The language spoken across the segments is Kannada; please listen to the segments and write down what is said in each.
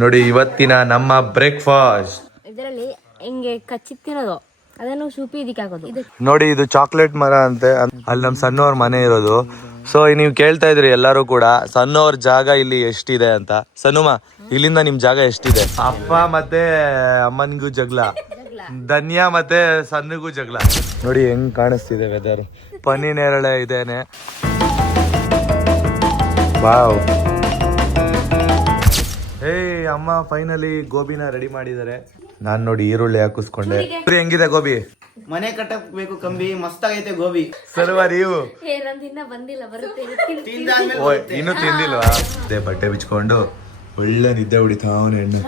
ನೋಡಿ ಇವತ್ತಿನ ನಮ್ಮ ಬ್ರೇಕ್ಫಾಸ್ಟ್ ಇದರಲ್ಲಿ ಹಿಂಗೆ ಕಚ್ಚಿತ್ತಿರೋದು ಅದನ್ನು ಸೂಪಿ ಇದಕ್ಕೆ ಹಾಕೋದು. ನೋಡಿ ಇದು ಚಾಕ್ಲೇಟ್ ಮರ ಅಂತೆ, ಅಲ್ಲಿ ನಮ್ ಸಣ್ಣವ್ರ ಮನೆ ಇರೋದು. ಸೊ ನೀವು ಕೇಳ್ತಾ ಇದ್ರಿ ಎಲ್ಲರೂ ಕೂಡ ಸಣ್ಣವ್ರ ಜಾಗ ಇಲ್ಲಿ ಎಷ್ಟಿದೆ ಅಂತ. ಸಣ್ಣಮ್ಮ ಇಲ್ಲಿಂದ ನಿಮ್ ಜಾಗ ಎಷ್ಟಿದೆ? ಅಪ್ಪ ಮತ್ತೆ ಅಮ್ಮನಿಗೂ ಜಗಳ, ಧನ್ಯ ಮತ್ತೆ ಸಣ್ಣಗೂ ಜಗಳ. ನೋಡಿ ಹೆಂಗ್ ಕಾಣಿಸ್ತಿದೆ ವೆದರ್, ಪನಿ ನೇರಳೆ ಇದೇನೆ. ವಾವ್. ಅಮ್ಮ ಫೈನಲಿ ಗೋಬಿನ ರೆಡಿ ಮಾಡಿದ್ದಾರೆ. ನಾನ್ ನೋಡಿ ಈರುಳ್ಳಿ ಹಾಕಿಸ್ಕೊಂಡೆ. ಹೆಂಗಿದೆ ಗೋಬಿ? ಮನೆ ಕಟ್ಟಕ್ ಬೇಕು ಕಂಬಿ, ಮಸ್ತಾಗೈತೆ ಗೋಬಿ. ಸರ್ವ ನೀವು ಬಂದಿಲ್ಲ, ಬರುತ್ತೆ. ಇನ್ನು ತಿಂದಿಲ್ವಾ? ಅದೇ ಬಟ್ಟೆ ಬಿಚ್ಕೊಂಡು ಒಳ್ಳೆ ನಿದ್ದೆ ಹೊಡಿತಾವನ ಹೆಣ್ಣು.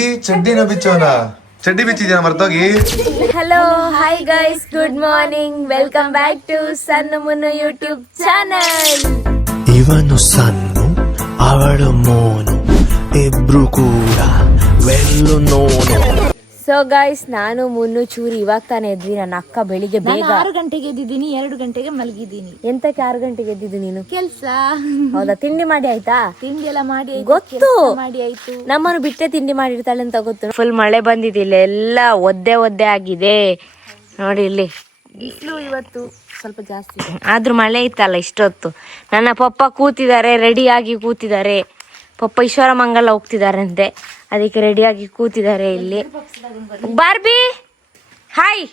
ಈ ಚಡ್ಡಿನ ಬಿಚ್ಚೋನ, ಚಡ್ಡಿ ಬಿಚ್ಚಿದ್ಯಾ ಮರ್ತೋಗಿ? Hello, hi guys, good morning, welcome back to Sanna Munnu YouTube channel. ಇವನು ಸಣ್ಣು, ಅವಳು ಮೋನು, ಇಬ್ರು ಕೂಡ ವೆಲ್ಲು ನೋನು. ಸೊ ಗೈಸ್, ನಾನು ಮುನ್ನು ಚೂರಿ ಇವಾಗ ತಾನೇ ಎದ್ವಿ. ನನ್ನ ಅಕ್ಕ ಬೆಳಿಗ್ಗೆ ಬೇಗ 6 ಗಂಟೆಗೆ ಎದ್ದಿದ್ದೀನಿ, 2 ಗಂಟೆಗೆ ಮಲಗಿದ್ದೀನಿ. ಎಂತಕ್ಕೆ 6 ಗಂಟೆಗೆ ಎದ್ದಿದ್ದು ನೀನು? ಕೆಲ್ಸ. ಹೌದಾ? ತಿಂಡಿ ಮಾಡಿ ಆಯ್ತಾ? ತಿಂಡಿ ಎಲ್ಲ ಮಾಡಿ ಗೊತ್ತು, ಮಾಡಿ ಆಯ್ತು. ನಮ್ಮನ್ನು ಬಿಟ್ಟೆ ತಿಂಡಿ ಮಾಡಿರ್ತಾಳೆ ಅಂತ ಗೊತ್ತು. ಫುಲ್ ಮಳೆ ಬಂದಿದ್ದಿಲ್ಲ, ಎಲ್ಲ ಒದ್ದೆ ಆಗಿದೆ ನೋಡಿ. ಇಲ್ಲಿ ಬಿಸಿಲು ಇವತ್ತು ಸ್ವಲ್ಪ ಜಾಸ್ತಿ, ಆದ್ರೂ ಮಳೆ ಇತ್ತಲ್ಲ ಇಷ್ಟೊತ್ತು. ನನ್ನ ಪಪ್ಪ ಕೂತಿದ್ದಾರೆ, ರೆಡಿಯಾಗಿ ಕೂತಿದ್ದಾರೆ. ಪಪ್ಪ ಈಶ್ವರ ಮಂಗಲ ಹೋಗ್ತಿದಾರಂತೆ, ಅದಕ್ಕೆ ರೆಡಿಯಾಗಿ ಕೂತಿದ್ದಾರೆ ಇಲ್ಲಿ. Barbie hi,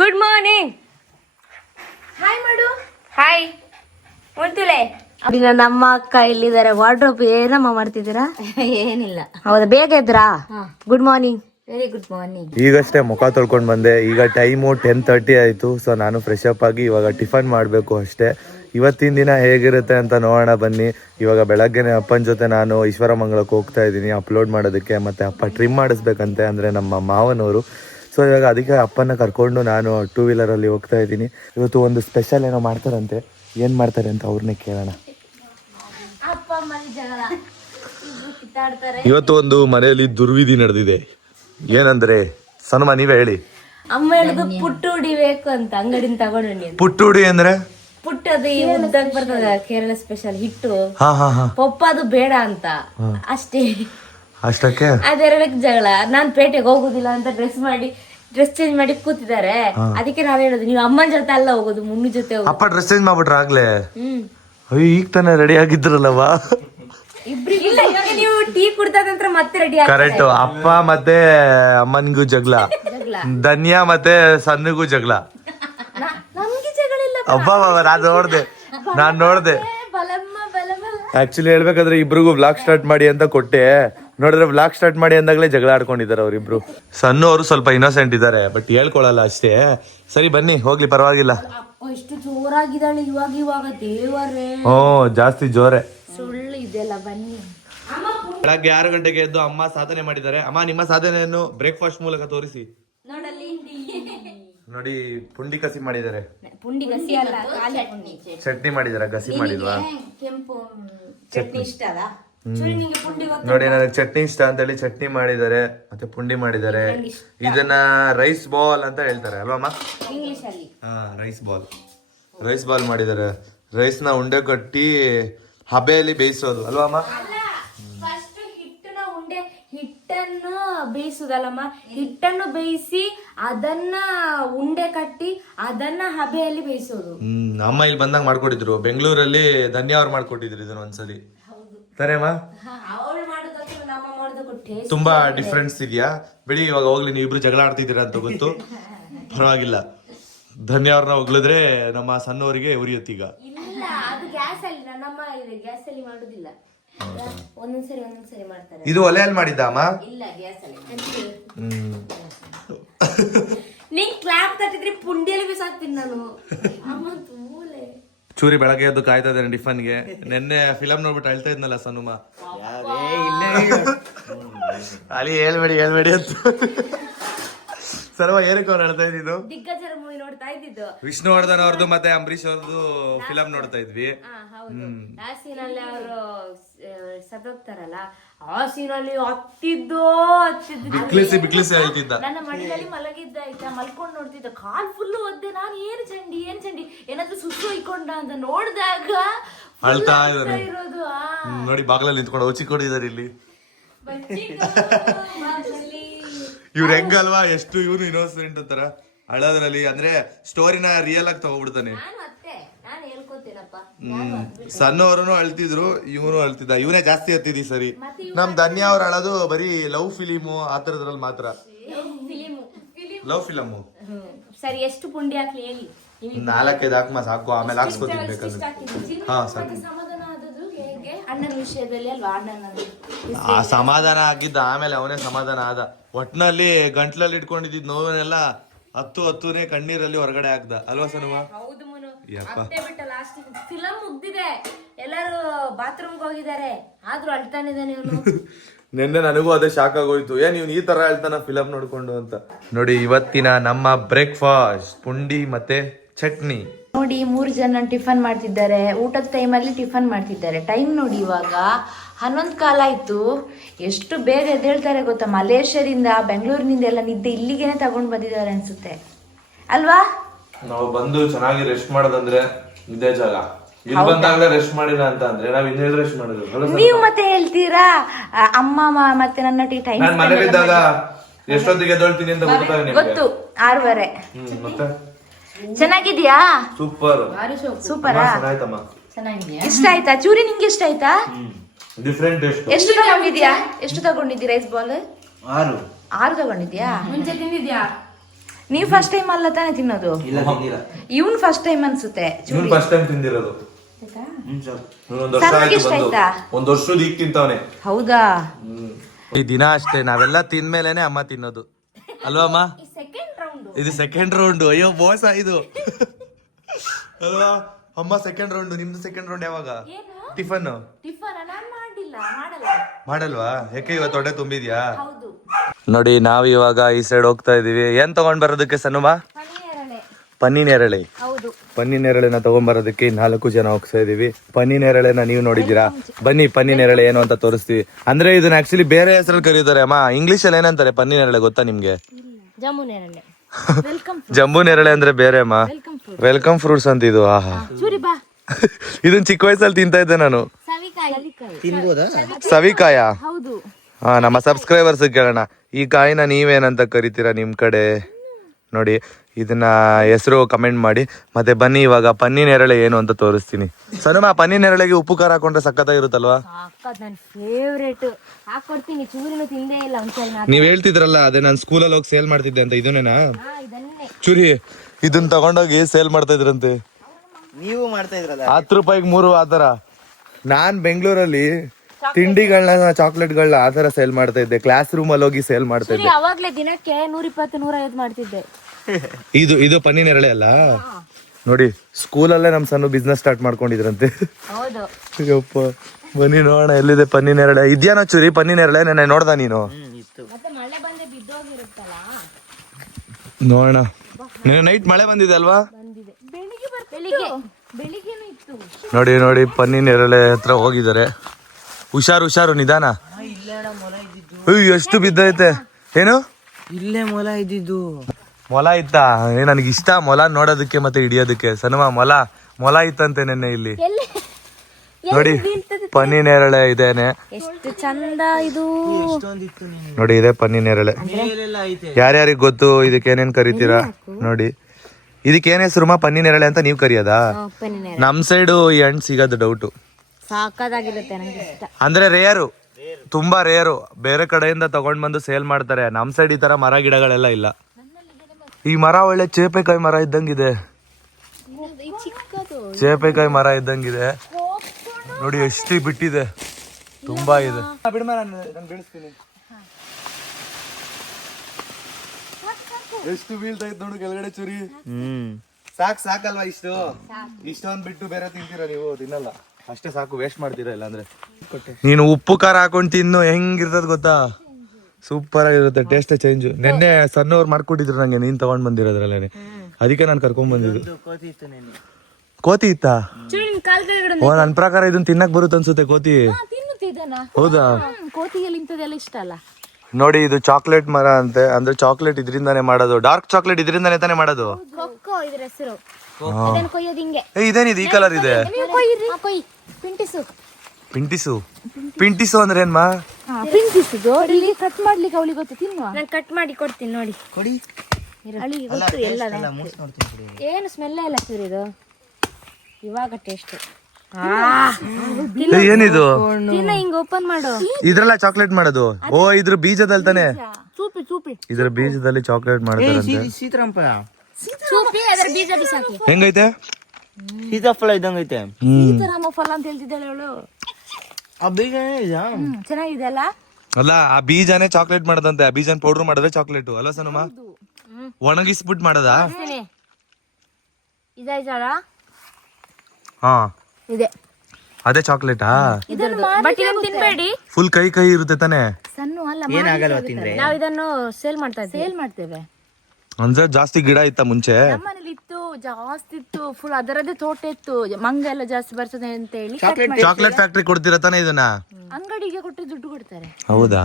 good morning. Hi ಮಾಡು. ಹಾಯ್ ಮುಂತುಲೆ. ನನ್ನ ಅಮ್ಮ ಅಕ್ಕ ಇಲ್ಲಿದ್ದಾರೆ. ವಾರ್ಡ್ರೋಬ್ ಏನಮ್ಮ ಮಾಡ್ತಿದ್ದೀರಾ? ಏನಿಲ್ಲ. ಹೌದಾ, ಬೇಗ ಎದ್ರಾ? Good morning. Very good morning. ಈಗಷ್ಟೇ ಮುಖ ತೊಳ್ಕೊಂಡು ಬಂದೆ. ಈಗ ಟೈಮು 10:30 ಆಯಿತು. ಸೊ ನಾನು ಫ್ರೆಶ್ ಅಪ್ ಆಗಿ ಇವಾಗ ಟಿಫನ್ ಮಾಡಬೇಕು ಅಷ್ಟೇ. ಇವತ್ತಿನ ದಿನ ಹೇಗಿರುತ್ತೆ ಅಂತ ನೋಡೋಣ ಬನ್ನಿ. ಇವಾಗ ಬೆಳಗ್ಗೆನೆ ಅಪ್ಪನ ಜೊತೆ ನಾನು ಈಶ್ವರ ಮಂಗಳಕ್ಕೆ ಹೋಗ್ತಾ ಇದ್ದೀನಿ ಅಪ್ಲೋಡ್ ಮಾಡೋದಕ್ಕೆ. ಮತ್ತು ಅಪ್ಪ ಟ್ರಿಮ್ ಮಾಡಿಸ್ಬೇಕಂತೆ, ಅಂದರೆ ನಮ್ಮ ಮಾವನವರು. ಸೊ ಇವಾಗ ಅದಕ್ಕೆ ಅಪ್ಪನ ಕರ್ಕೊಂಡು ನಾನು 2 ವೀಲರಲ್ಲಿ ಹೋಗ್ತಾ ಇದ್ದೀನಿ. ಇವತ್ತು ಒಂದು ಸ್ಪೆಷಲ್ ಏನೋ ಮಾಡ್ತಾರಂತೆ, ಏನು ಮಾಡ್ತಾರೆ ಅಂತ ಅವ್ರನ್ನೇ ಕೇಳೋಣ. ಇವತ್ತು ಒಂದು ಮನೆಯಲ್ಲಿ ದುರ್ವಿಧಿ ನಡೆದಿದೆ. ಏನಂದ್ರೆ ಸನ್ಮ ನೀವೇ ಹೇಳಿ. ಅಮ್ಮ ಹೇಳಿದ್ರು ಪುಟ್ಟು ಹೊಡಿಬೇಕು ಅಂತ, ಅಂಗಡಿನ ತಗೊಂಡು. ಪುಟ್ಟುಡಿ ಅಂದ್ರೆ ಪುಟ್ಟದು ಈ ಉದ್ದಕ್ಕೆ ಬರ್ತದ, ಕೇರಳ ಸ್ಪೆಷಲ್ ಹಿಟ್ಟು. ಹಾ ಹಾ ಹಾ, ಪಪ್ಪ ಅದು ಬೇಡ ಅಂತ ಅಷ್ಟೇ. ಅಷ್ಟಕ್ಕೆ ಅದೆರಡಕ್ಕೆ ಜಗಳ. ನಾನ್ ಪೇಟೆಗೆ ಹೋಗುದಿಲ್ಲ ಅಂತ ಡ್ರೆಸ್ ಚೇಂಜ್ ಮಾಡಿ ಕೂತಿದ್ದಾರೆ. ಅದಕ್ಕೆ ನಾವ್ ಹೇಳುದು, ನೀವು ಅಮ್ಮನ ಜೊತೆ ಅಲ್ಲ ಹೋಗೋದು, ಮುನ್ನು ಜೊತೆ ಹೋಗುದು. ಅಪ್ಪ ಡ್ರೆಸ್ ಚೇಂಜ್ ಮಾಡ್ಬಿಟ್ರ ಆಗ್ಲೇ? ಅಯ್ಯೋ, ಈಗ ತಾನೇ ರೆಡಿ ಆಗಿದ್ರಲ್ಲವಾ? ಇಲ್ಲ, ಇವಾಗ ನೀವು ಟೀ ಕುಡ್ದ ನಂತರ ಮತ್ತೆ ರೆಡಿ. ಕರೆಕ್ಟ್. ಅಪ್ಪ ಮತ್ತೆ ಅಮ್ಮನಿಗೂ ಜಗಳ, ಧನ್ಯ ಮತ್ತೆ ಸಣ್ಣಗೂ ಜಗಳ. ನಮ್ಗೆ ಜಗಳ ಇಲ್ಲ. ಅಬ್ಬಾ, ನಾನ್ ನೋಡ್ದೆ. ಆಕ್ಚುಲಿ ಹೇಳ್ಬೇಕಾದ್ರೆ ಇಬ್ರಿಗೂ ವ್ಲಾಗ್ ಸ್ಟಾರ್ಟ್ ಮಾಡಿ ಅಂತ ಕೊಟ್ಟೆ. ನೋಡಿದ್ರೆ ವ್ಲಾಗ್ ಸ್ಟಾರ್ಟ್ ಮಾಡಿ ಅಂದಾಗಲೇ ಜಗಳ ಆಡ್ಕೊಂಡಿದ್ದಾರೆ ಅವ್ರಿಬ್ರು. ಸಣ್ಣ ಅವರು ಸ್ವಲ್ಪ ಇನ್ನೋಸೆಂಟ್ ಇದ್ದಾರೆ, ಬಟ್ ಹೇಳ್ಕೊಳಲ್ಲ ಅಷ್ಟೇ. ಸರಿ ಬನ್ನಿ, ಹೋಗ್ಲಿ, ಪರವಾಗಿಲ್ಲ. ಎಷ್ಟು ಜೋರಾಗಿದ್ದಾಳೆ ಇವಾಗ ದೇವರೇ. ಜಾಸ್ತಿ ಜೋರೆ. ಸುಳ್ಳು ಇದೆಲ್ಲ. ಬನ್ನಿ. ಬೆಳಗ್ಗೆ 6 ಗಂಟೆಗೆ ಎದ್ದು ಅಮ್ಮ ಸಾಧನೆ ಮಾಡಿದ್ದಾರೆ. ಅಮ್ಮ, ನಿಮ್ಮ ಸಾಧನೆಯನ್ನು ಬ್ರೇಕ್ಫಾಸ್ಟ್ ಮೂಲಕ ತೋರಿಸಿ. ನೋಡಿ, ಪುಂಡಿ ಕಸಿ ಮಾಡಿದ್ದಾರೆ. ಪುಂಡಿ ಗಸಿ ಅಲ್ಲ, ಖಾಲಿ ಪುಂಡಿ. ಚಟ್ನಿ ಮಾಡಿದಾರೆ, ಗಸಿ ಮಾಡಿಲ್ವಾ? ಕೆಂಪು ಚಟ್ನಿ ಇಷ್ಟ ಅಲ್ಲ? ನೋಡಿ, ನನಗೆ ಚಟ್ನಿ ಇಷ್ಟ ಅಂತ ಹೇಳಿ ಚಟ್ನಿ ಮಾಡಿದ್ದಾರೆ, ಮತ್ತೆ ಪುಂಡಿ ಮಾಡಿದ್ದಾರೆ. ಇದನ್ನ ರೈಸ್ ಬಾಲ್ ಅಂತ ಹೇಳ್ತಾರೆ ಅಲ್ವಮ್ಮ? ಇಂಗ್ಲಿಷ್ ಅಲ್ಲಿ. ಹಾ, ರೈಸ್ ಬಾಲ್ ಮಾಡಿದ್ದಾರೆ. ರೈಸ್ ನ ಉಂಡೆ ಕಟ್ಟಿ ಹಬೆಯಲ್ಲಿ ಬೇಯಿಸೋದು ಅಲ್ವಮ್ಮ? ಹಿಟ್ಟನ್ನು ಬೇಯಿಸುದಲ್ಲಮ್ಮ, ಹಿಟ್ಟನ್ನು ಬೇಯಿಸಿ ಅದನ್ನ ಉಂಡೆ ಕಟ್ಟಿ ಅದನ್ನ ಹಬೆಯಲ್ಲಿ ಬೇಯಿಸೋದು. ಅಮ್ಮ ಇಲ್ಲಿ ಬಂದಾಗ ಮಾಡ್ಕೊಟ್ಟಿದ್ರು. ಬೆಂಗಳೂರಲ್ಲಿ ಧನ್ಯ ಅವ್ರು ಮಾಡ್ಕೊಟ್ಟಿದ್ರು ಇದನ್ನ ಒಂದ್ಸಲಿ. ತಾನೇಮ್ಮ? ಅವಳು ಮಾಡೋದಕ್ಕೆ ನಮ್ಮ ಮಾಡೋದಕ್ಕೆ ತುಂಬಾ ಡಿಫ್ರೆನ್ಸ್ ಇದೆಯಾ? ಬಿಡಿ, ಇವಾಗ ಹೋಗ್ಲಿ, ನೀವು ಇಬ್ರು ಜಗಳ ಆಡ್ತಿದ್ದೀರಾ ಅಂತ ಗೊತ್ತು, ಪರವಾಗಿಲ್ಲ. ಧನ್ಯ ಅವ್ರನ್ನ ಹೋಗ್ಲಿದ್ರೆ ನಮ್ಮ ಸಣ್ಣವರಿಗೆ ಉರಿಯುತ್ತೀಗ. ಇಲ್ಲ, ಅದು ಗ್ಯಾಸ್ ಅಲ್ಲಿ, ನನ್ನಮ್ಮ ಗ್ಯಾಸ್ ಅಲ್ಲಿ ಮಾಡುದಿಲ್ಲ, ಒಂದೊಂದ್ಸರಿ ಮಾಡ್ತಾರೆ. ಇದು ಒಲೆಯಲ್ಲಿ ಮಾಡಿದ್ದ ಅಮ್ಮ? ಇಲ್ಲ, ಗ್ಯಾಸ್ ಅಲ್ಲಿ. ನೀನ್ ಕ್ಲಾಪ್ ತಟ್ಟಿದ್ರೆ ಪುಂಡಿಯಲ್ಲಿ ಬಿಸಾಕ್ತೀನಿ ನಾನು. ಚೂರಿ ಬೆಳಗ್ಗೆ ಎದ್ದು ಕಾಯ್ತಾ ಇದ್ದಾನೆ ಟಿಫನ್ಗೆ. ನೆನ್ನೆ ಫಿಲಮ್ ನೋಡ್ಬಿಟ್ಟು ಅಳ್ತಾ ಇದ್ನಲ್ಲ ಸನುಮ. ಅಲ್ಲಿ ಹೇಳ್ಬೇಡಿ ಅಂತ. ಸರ್ವ ಏನಕ್ಕೆ ಅವ್ರು ಹೇಳ್ತಾ ಇದ್ದಿದ್ದು? ದಿಗ್ಗಜರ ಮೂವಿ ನೋಡ್ತಾ ಇದ್ದಿದ್ದು. ವಿಷ್ಣುವರ್ಧನ್ ಅವ್ರದ್ದು ಮತ್ತೆ ಅಂಬರೀಶ್ ಅವ್ರದ್ದು ಫಿಲಮ್ ನೋಡ್ತಾ ಇದ್ವಿ. ಆ ಸೀನಲ್ಲಿ ಅವರು ಸತ್ತೋಗ್ತಾರಲ್ಲ, ಆ ಸೀನಲ್ಲಿ ಹತ್ತಿದ್ದು ಬಿಕ್ಲಿಸಿ ಹೇಳ್ತಿದ್ದ. ನನ್ನ ಮಡಿಲಲ್ಲಿ ಮಲಗಿದ್ದ ಆಯ್ತಾ, ಮಲ್ಕೊಂಡ್ ನೋಡ್ತಿದ್ದ, ಕಾಲ್ ಫುಲ್ ಒದ್ದೆ. ನಾನು ಏನ್ ಚಂಡಿ ಏನಾದ್ರೂ ಸುತ್ತು ಇಕ್ಕೊಂಡ ಅಂತ ನೋಡಿದಾಗ ಅಳ್ತಾ ಇರೋದು ನೋಡಿ. ಬಾಗ್ಲಲ್ಲಿ ನಿಂತ್ಕೊಂಡು ಔಚಿ ಕೊಡಿದಾರೆ ಇಲ್ಲಿ. ಇವ್ರ ಹೆಂಗಲ್ವಾ ಎಷ್ಟು ಇವನು ಇನ್ನೋಸೆಂಟ್ ಅಂತಾರ ಅಳೋದ್ರಲ್ಲಿ ಅಂದ್ರೆ ಸ್ಟೋರಿನ ರಿಯಲ್ ಆಗಿ ತಗೋಬಿಡ್ತಾನೆ. ಸಣ್ಣವರು ಅಳ್ತಿದ್ರು, ಇವನು ಅಳ್ತಿದ್ದ. ಇವನೇ ಜಾಸ್ತಿ ಹತ್ತಿದ್ ಈ ಸರಿ. ನಮ್ ಧನ್ಯ ಅವ್ರು ಅಳೋದು ಬರೀ ಲವ್ ಫಿಲಿಮು ಆ ತರದ್ರಲ್ಲಿ ಮಾತ್ರ. ಲವ್ ಫಿಲಮು ಸರಿ, ಎಷ್ಟು ಪುಂಡಿ ಹಾಕ್ಲಿ ಹೇಳಿ? 4-5 ಹಾಕ್ಮ ಸಾಕು, ಆಮೇಲೆ ಹಾಕ್ಸ್ಕೊತೀನಿ ಬೇಕಾದ್ರೆ. ಹಾ ಸಾಕು. ಸಮಾಧಾನ ಆದದ್ದು ಹೇಗೆ ಅಣ್ಣನ ವಿಷಯದಲ್ಲಿ ಅಲ್ವಾ? ಆ ಸಮಾಧಾನ ಆಗಿದ್ದ, ಆಮೇಲೆ ಅವನೇ ಸಮಾಧಾನ ಆದ. ಒಟ್ನಲ್ಲಿ ಗಂಟ್ಲಲ್ಲಿ ಇಟ್ಕೊಂಡಿದ್ದ ನೋವನ್ನೆಲ್ಲ ಹತ್ತುನೇ ಕಣ್ಣೀರಲ್ಲಿ ಹೊರಗಡೆ ಹಾಕ್ದ ಅಲ್ವಾ ಸನುಮ? ಹೌದು ಮನು. ಅಷ್ಟೇ ಬಿಟ್ಟ ಲಾಸ್ಟ್ ಫಿಲಂ ಮುಗ್ದಿದೆ, ಎಲ್ಲರೂ ಬಾತ್ರೂಮ್ಗೆ ಹೋಗಿದ್ದಾರೆ, ಆದ್ರೂ ಅಳ್ತಾನಿದ್ದಾನೆ ಇವನು. ನಿನ್ನೆ ನನಗೂ ಅದೇ ಶಾಕ್ ಆಗೋಯ್ತು, ಏನ್ ಇವ್ನು ಈ ತರ ಹೇಳ್ತಾನ ಫಿಲಮ್ ನೋಡ್ಕೊಂಡು ಅಂತ. ನೋಡಿ ಇವತ್ತಿನ ನಮ್ಮ ಬ್ರೇಕ್ಫಾಸ್ಟ್ ಪುಂಡಿ ಮತ್ತೆ ಚಟ್ನಿ. ನೋಡಿ 3 ಜನ ಟಿಫನ್ ಮಾಡ್ತಿದ್ದಾರೆ. ಊಟದ ಟೈಮಲ್ಲಿ ಟಿಫನ್ ಮಾಡ್ತಿದ್ದಾರೆ. ಟೈಮ್ ನೋಡಿ ಇವಾಗ 11 ಕಾಲ ಆಯ್ತು. ಎಷ್ಟು ಬೇಗ ಎದ್ದೇಳ್ತಾರೆ ಗೊತ್ತಾ? ಮಲೇಷ್ಯಾದಿಂದ ಬೆಂಗಳೂರಿನಿಂದ ಎಲ್ಲ ನಿದ್ದೆ ಇಲ್ಲಿಗೇನೆ ತಗೊಂಡ್ ಬಂದಿದ್ದಾರೆ ಅನ್ಸುತ್ತೆ ಅಲ್ವಾ? ನಾವು ಬಂದು ಚೆನ್ನಾಗಿ ರೆಸ್ಟ್ ಮಾಡೋದಂದ್ರೆ ಇದೇ ಜಾಗ. ಇಲ್ಲಿ ಬಂದಾಗಲೇ ರೆಸ್ಟ್ ಮಾಡಿಲ್ಲ ಅಂತ ಅಂದ್ರೆ ನಾವ್ ಇನ್ನೇನು ರೆಸ್ಟ್ ಮಾಡಿದ್ರು. ನೀವು ಮತ್ತೆ ಹೇಳ್ತೀರಾ ಅಮ್ಮ ಮತ್ತೆ ನನ್ನ ಟೈಮ್ ನಾನು ಮನೇಲಿದ್ದಾಗ ಎಷ್ಟೊತ್ತಿಗೆ ಎದ್ದೇಳ್ತೀನಿ ಅಂತ ಗೊತ್ತು, 6:30. ಮತ್ತೆ ಚೆನ್ನಾಗಿದ್ಯಾ? ಸೂಪರ್ ಸೂಪರಾ? ಚೆನ್ನಾಗಿದ್ಯಾ? ಇಷ್ಟ ಆಯ್ತಾ ಚೂರಿ? ನಿಂಗೆ ಇಷ್ಟ ಆಯ್ತಾ? Different taste. ಎಷ್ಟು ತಗೊಂಡಿದ್ಯಾ? ಎಷ್ಟು ತಗೊಂಡಿದ್ದಿ ರೈಸ್ ಬಾಲ್? 6 ತಗೊಂಡಿದ್ಯಾ? ಮುಂಚೆ ತಿಂದಿದ್ಯಾ? ನೀವ್ ಫಸ್ಟ್ ಟೈಮ್ ಅಲ್ಲ ತಾನೇ ತಿನ್ನೋದು? ಇವನ್ ಫಸ್ಟ್ ಟೈಮ್ ಅನ್ಸುತ್ತೆ. ಇವನ್ ಫಸ್ಟ್ ಟೈಮ್ ತಿಂದಿರೋದು. ಇಷ್ಟ ಆಯ್ತಾ? ಒಂದ್ ವರ್ಷದ ಈಗ ತಿಂತಾವನೆ. ಹೌದಾ? ಈ ದಿನ ಅಷ್ಟೇ ನಾವೆಲ್ಲ ತಿಂದ್ಮೇಲೆನೆ ಅಮ್ಮ ತಿನ್ನೋದು ಅಲ್ವಾ ಅಮ್ಮ? ಇದು ಸೆಕೆಂಡ್ ರೌಂಡ್. ಅಯ್ಯೋ ಮೋಸ ಇದು ಅಲ್ವಾ ಅಮ್ಮ? Second round. ನಿಮ್ದು ಸೆಕೆಂಡ್ ರೌಂಡ್ ಯಾವಾಗ? ಟಿಫನ್ ಮಾಡಲ್ವಾ? ಯಾಕೆ ಇವತ್ತು ಹೊಟ್ಟೆ ತುಂಬಿದ್ಯಾ? ನೋಡಿ ನಾವ್ ಇವಾಗ ಈ ಸೈಡ್ ಹೋಗ್ತಾ ಇದೀವಿ. ಏನ್ ತಗೊಂಡ್ ಬರೋದಕ್ಕೆ ಸನುಮ? ಪನ್ನಿನೇರಳೆ. ಪನ್ನಿನೇರಳೆನ ತಗೊಂಡ್ ಬರೋದಕ್ಕೆ 4 ಜನ ಹೋಗ್ತಾ ಇದೀವಿ. ಪನ್ನಿನೇರಳೆನ ನೀವು ನೋಡಿದೀರಾ? ಬನ್ನಿ ಪನ್ನಿನೇರಳೆ ಏನು ಅಂತ ತೋರಿಸ್ತೀವಿ. ಅಂದ್ರೆ ಇದನ್ನ ಆಕ್ಚುಲಿ ಬೇರೆ ಹೆಸರಲ್ಲಿ ಕರೀತಾರೆ ಅಮ್ಮ. ಇಂಗ್ಲಿಷ್ ಅಲ್ಲಿ ಏನಂತಾರೆ ಪನ್ನಿನೇರಳೆ ಗೊತ್ತಾ ನಿಮ್ಗೆ? ಜಂಬೂ ನೇರಳೆ ಅಂದ್ರೆ ಬೇರೆ ಅಮ್ಮ. ವೆಲ್ಕಮ್ ಫ್ರೂಟ್ಸ್ ಅಂತ ಇದು. ಆಹಾ, ಇದನ್ ಚಿಕ್ಕ ವಯಸ್ಸಲ್ಲಿ ತಿಂತಾ ಇದ್ದೆ ನಾನು. ಸವಿಕಾಯ? ಹಾ, ನಮ್ಮ ಸಬ್ಸ್ಕ್ರೈಬರ್ಸ್ ಕೇಳೋಣ, ಈ ಕಾಯಿನ ನೀವೇನಂತ ಕರಿತೀರಾ ನಿಮ್ ಕಡೆ? ನೋಡಿ ಇದನ್ನ ಹೆಸರು ಕಮೆಂಟ್ ಮಾಡಿ. ಮತ್ತೆ ಬನ್ನಿ ಇವಾಗ ಪನ್ನಿನೇರಳೆ ಏನು ಅಂತ ತೋರಿಸ್ತೀನಿ. ಸನುಮ, ಪನ್ನಿನೇರಳೆಗೆ ಉಪ್ಪು ಖಾರ ಹಾಕೊಂಡ್ರೆ ಸಖತ್ತಾಗಿರುತ್ತಲ್ವಾ? ನೀವ್ ಹೇಳ್ತಿದ್ರಲ್ಲ, ಅದೇ ನಾನು ಸ್ಕೂಲಲ್ಲಿ ಹೋಗಿ ಸೇಲ್ ಮಾಡ್ತಿದ್ದೆ ಅಂತ. ಇದನ್ನೇನಾ ಚೂರಿ? ಇದನ್ನ ತಗೊಂಡೋಗಿ ಸೇಲ್ ಮಾಡ್ತಾ ಇದ್ರಂತೆ. ನೀವು ಮಾಡ್ತಾ ಇದ್ರಲ್ಲ, 10 ರೂಪಾಯಿಗೆ 3 ಆತರ. ನಾನ್ ಬೆಂಗಳೂರಲ್ಲಿ ತಿಂಡಿಗಳನ್ನ, ಚಾಕ್ಲೇಟ್ಗಳನ್ನ ಆತರ ಸೇಲ್ ಮಾಡ್ತಾ ಇದ್ದೆ. ಕ್ಲಾಸ್ ರೂಮ್ ಅಲ್ಲಿ ಹೋಗಿ ಸೇಲ್ ಮಾಡ್ತಾ ಇದ್ದೆ. ಅವಾಗ್ಲೇ ದಿನಕ್ಕೆ 120-150 ಮಾಡ್ತಿದ್ದೆ. ಇದು ಪನ್ನಿನೇರಳೆ ಅಲ್ಲ? ನೋಡಿ ಸ್ಕೂಲಲ್ಲೇ ನಮ್ ಸಣ್ಣ ಬಿಸ್ನೆಸ್ ಸ್ಟಾರ್ಟ್ ಮಾಡ್ಕೊಂಡಿದ್ರಂತೆ. ಅಯ್ಯಪ್ಪ, ಬನ್ನಿ ನೋಡೋಣ ಎಲ್ಲಿದೆ ಪನ್ನಿನೇರಳೆ. ಇದ್ಯಾನೋ ಚೂರಿ ಪನ್ನಿನೇರಳೆ? ನೆನ್ನೆ ನೋಡ್ದ ನೀನು? ನೋಡೋಣ. ನಿನ್ನೆ ನೈಟ್ ಮಳೆ ಬಂದಿದೆ ಅಲ್ವಾ? ನೋಡಿ ನೋಡಿ ಪನ್ನಿನೇರಳೆ ಹತ್ರ ಹೋಗಿದ್ದಾರೆ. ಹುಷಾರು ನಿಧಾನ. ಎಷ್ಟು ಬಿದ್ದೈತೆ. ಏನು? ಇಲ್ಲೇ ಮೊಲ ಇದ್ದಿದ್ದು. ಮೊಲ ಇತ್ತಾ? ನನಗೆ ಇಷ್ಟ ಮೊಲ ನೋಡೋದಕ್ಕೆ ಮತ್ತೆ ಹಿಡಿಯೋದಕ್ಕೆ. ಸನುಮ, ಮೊಲ ಇತ್ತಂತೆ ನೆನ್ನೆ ಇಲ್ಲಿ. ನೋಡಿ ಪನ್ನಿನೇರಳೆ ಇದೇನೆ. ಎಷ್ಟು ಚಂದ ಇದು. ನೋಡಿ ಇದೆ ಪನ್ನಿನೇರಳೆ. ಯಾರ್ಯಾರಿಗೆ ಗೊತ್ತು ಇದಕ್ಕೆ ಏನೇನ್ ಕರಿತೀರಾ ನೋಡಿ. ಇದಕ್ಕೆ ಏನ್ ಹೆಸರು? ಪನ್ನಿನೇರಳೆ ಅಂತ ನೀವ್ ಕರಿಯೋದಾ? ನಮ್ ಸೈಡು ಈ ಹಣ್ಣು ಸಿಗೋದು ಡೌಟು. ಸಾಕಾಗಿರುತ್ತೆ, ನಂಗೆ ಇಷ್ಟ. ಅಂದ್ರೆ ರೇರು, ತುಂಬಾ ರೇರು. ಬೇರೆ ಕಡೆಯಿಂದ ತಗೊಂಡ್ ಬಂದು ಸೇಲ್ ಮಾಡ್ತಾರೆ. ನಮ್ ಸೈಡ್ ಈ ತರ ಮರ ಗಿಡಗಳೆಲ್ಲ ಇಲ್ಲ. ಈ ಮರ ಒಳ್ಳೆ ಚೇಪೆಕಾಯಿ ಮರ ಇದ್ದಂಗಿದೆ. ಚೇಪೆಕಾಯಿ ಮರ ಇದ್ದಂಗಿದೆ. ನೋಡಿ ಎಷ್ಟು ಬಿಟ್ಟಿದೆ, ತುಂಬಾ ಇದೆ. ಎಷ್ಟು ಬೀಳ್ತಾ ಇತ್ತು ನೋಡು ಕೆಳಗಡೆ ಚೂರಿ. ಸಾಕಲ್ವಾ? ಇಷ್ಟೊಂದ್ ಬಿಟ್ಟು ಬೇರೆ ತಿಂತೀರಾ ನೀವು? ತಿನ್ನಲ್ಲ, ಅಷ್ಟೇ ಸಾಕು. ವೇಸ್ಟ್ ಮಾಡ್ತೀರಾ. ಇಲ್ಲ ಅಂದ್ರೆ ನೀನು ಉಪ್ಪು ಖಾರ ಹಾಕೊಂಡ್ ತಿನ್ನು, ಹೆಂಗಿರ್ತದ ಗೊತ್ತಾ? ಸೂಪರ್ ಆಗಿರುತ್ತೆ. Taste change. ನೆನ್ನೆ ಸಣ್ಣವ್ರು ಮಾಡ್ಕೊಟ್ಟಿದ್ರು ನಂಗೆ, ನೀನ್ ತಗೊಂಡ್ ಬಂದಿರೋದ್ರಲ್ಲೇ. ಅದಕ್ಕೆ ನಾನು ಕರ್ಕೊಂಡ್ ಬಂದಿದ್ದು. ಕೋತಿ ಇತ್ತಾ? ಓ, ನನ್ ಪ್ರಕಾರ ಇದನ್ನ ತಿನ್ನಕ್ ಬರುತ್ತೆ ಅನ್ಸುತ್ತೆ ಕೋತಿ. ಹೌದಾ? ಇಷ್ಟ ಅಲ್ಲ. ನೋಡಿ ಇದು ಚಾಕ್ಲೇಟ್ ಮರ ಅಂತೆ. ಅಂದ್ರೆ ಚಾಕ್ಲೇಟ್ ಇದರಿಂದಾನೇ ಮಾಡೋದು. ಡಾರ್ಕ್ ಚಾಕ್ಲೇಟ್ ಇದರಿಂದಾನೇ ತಾನೇ ಮಾಡೋದು. ಇದೇನಿದು ಈ ಕಲರ್ ಇದೆ? ಪಿಂಟಿಸು ಅಂದ್ರೆ ಏನ್ಮಾ? ಪ್ರಿನ್ಸಿಸ್ದು ಇಲ್ಲಿ ಕಟ್ ಮಾಡ್ಲಿಕ್ಕೆ ಅವಳಿಗೆ ಗೊತ್ತು, ತಿನ್ನುವ. ನಾನು ಕಟ್ ಮಾಡಿ ಕೊಡ್ತೀನಿ ನೋಡಿ. ಕೊಡಿ. ಅವಳಿಗೆ ಗೊತ್ತು ಎಲ್ಲ. ಮೂಸ್ ನೋಡ್ತೀನಿ ಕೊಡಿ. ಏನು ಸ್ಮೆಲ್ ಎಲ್ಲ ಇದು ಇವಾಗ ಟೇಸ್ಟ್. ಏನಿದು? ತಿನ್ನ, ಹಿಂಗ್ ಓಪನ್ ಮಾಡು. ಇದ್ರಲ್ಲ ಚಾಕ್ಲೇಟ್ ಮಾಡೋದು? ಓ, ಇದ್ರ ಬೀಜದಲ್ಲಿ ತಾನೆ? ಸೂಪಿ ಸೂಪಿ ಇದ್ರ ಬೀಜದಲ್ಲಿ ಚಾಕ್ಲೇಟ್ ಮಾಡ್ತಾರಂತೆ. ಸೀತಾರಾಮಪ್ಪ ಸೂಪಿ ಅದರ ಬೀಜ ಬಿಸಾಕಿ. ಹೆಂಗೈತೆ? ಸೀತಾಫಲ ಇದ್ದಂಗೈತೆ. ಸೀತಾರಾಮ ಫಲ ಅಂತ ಹೇಳ್ತಿದ್ದಾಳೆ ಅವಳು. ಆ ಬೀಜ ಇದಾ? ಚೆನ್ನಾಗಿದೆ ಅಲ್ಲ? ಅಲ್ಲ, ಆ ಬೀಜನೇ ಚಾಕ್ಲೇಟ್ ಮಾಡದಂತೆ. ಆ ಬೀಜನ್ ಪೌಡರ್ ಮಾಡೋದೇ ಚಾಕ್ಲೇಟ್ ಅಲ್ಲ ಸನಮ್ಮ? ಒಣಗಿಸ್ಬಿಟ್ಟು ಮಾಡದಾ? ಇದಾಯ್ತಲ್ಲ, ಹಾ, ಇದೆ. ಅದೇ ಚಾಕ್ಲೇಟಾ? ಬಟ್ ಇದನ್ನ ತಿನ್ಬೇಡಿ. ಫುಲ್ ಕೈ ಕೈ ಇರುತ್ತೆ ತಾನೆ? ಸಣ್ಣ ಅಲ್ಲ, ಏನಾಗಲ್ವಾ ತಿಂದ್ರೆ? ನಾವು ಇದನ್ನು ಸೇಲ್ ಮಾಡ್ತಾ ಇದ್ದೀವಿ. ಸೇಲ್ ಮಾಡ್ತೇವೆ. ಅಂದ್ರೆ ಜಾಸ್ತಿ ಗಿಡ ಇತ್ತ ಮುಂಚೆ? ನಮ್ಮನೇಲಿ ಇತ್ತು, ಜಾಸ್ತಿ ಇತ್ತು, ಫುಲ್ ಅದರದ್ದೇ ತೋಟ ಇತ್ತು. ಮಂಗ ಎಲ್ಲ ಜಾಸ್ತಿ ಬರ್ತದೆ ಅಂತ ಹೇಳಿ ಚಾಕ್ಲೇಟ್ ಫ್ಯಾಕ್ಟ್ರಿ ಕೊಡ್ತೀರಾ ತಾನೆ ಇದನ್ನ? ಅಂಗಡಿಗೆ ಕೊಟ್ಟು ದುಡ್ಡು ಕೊಡ್ತಾರೆ. ಹೌದಾ?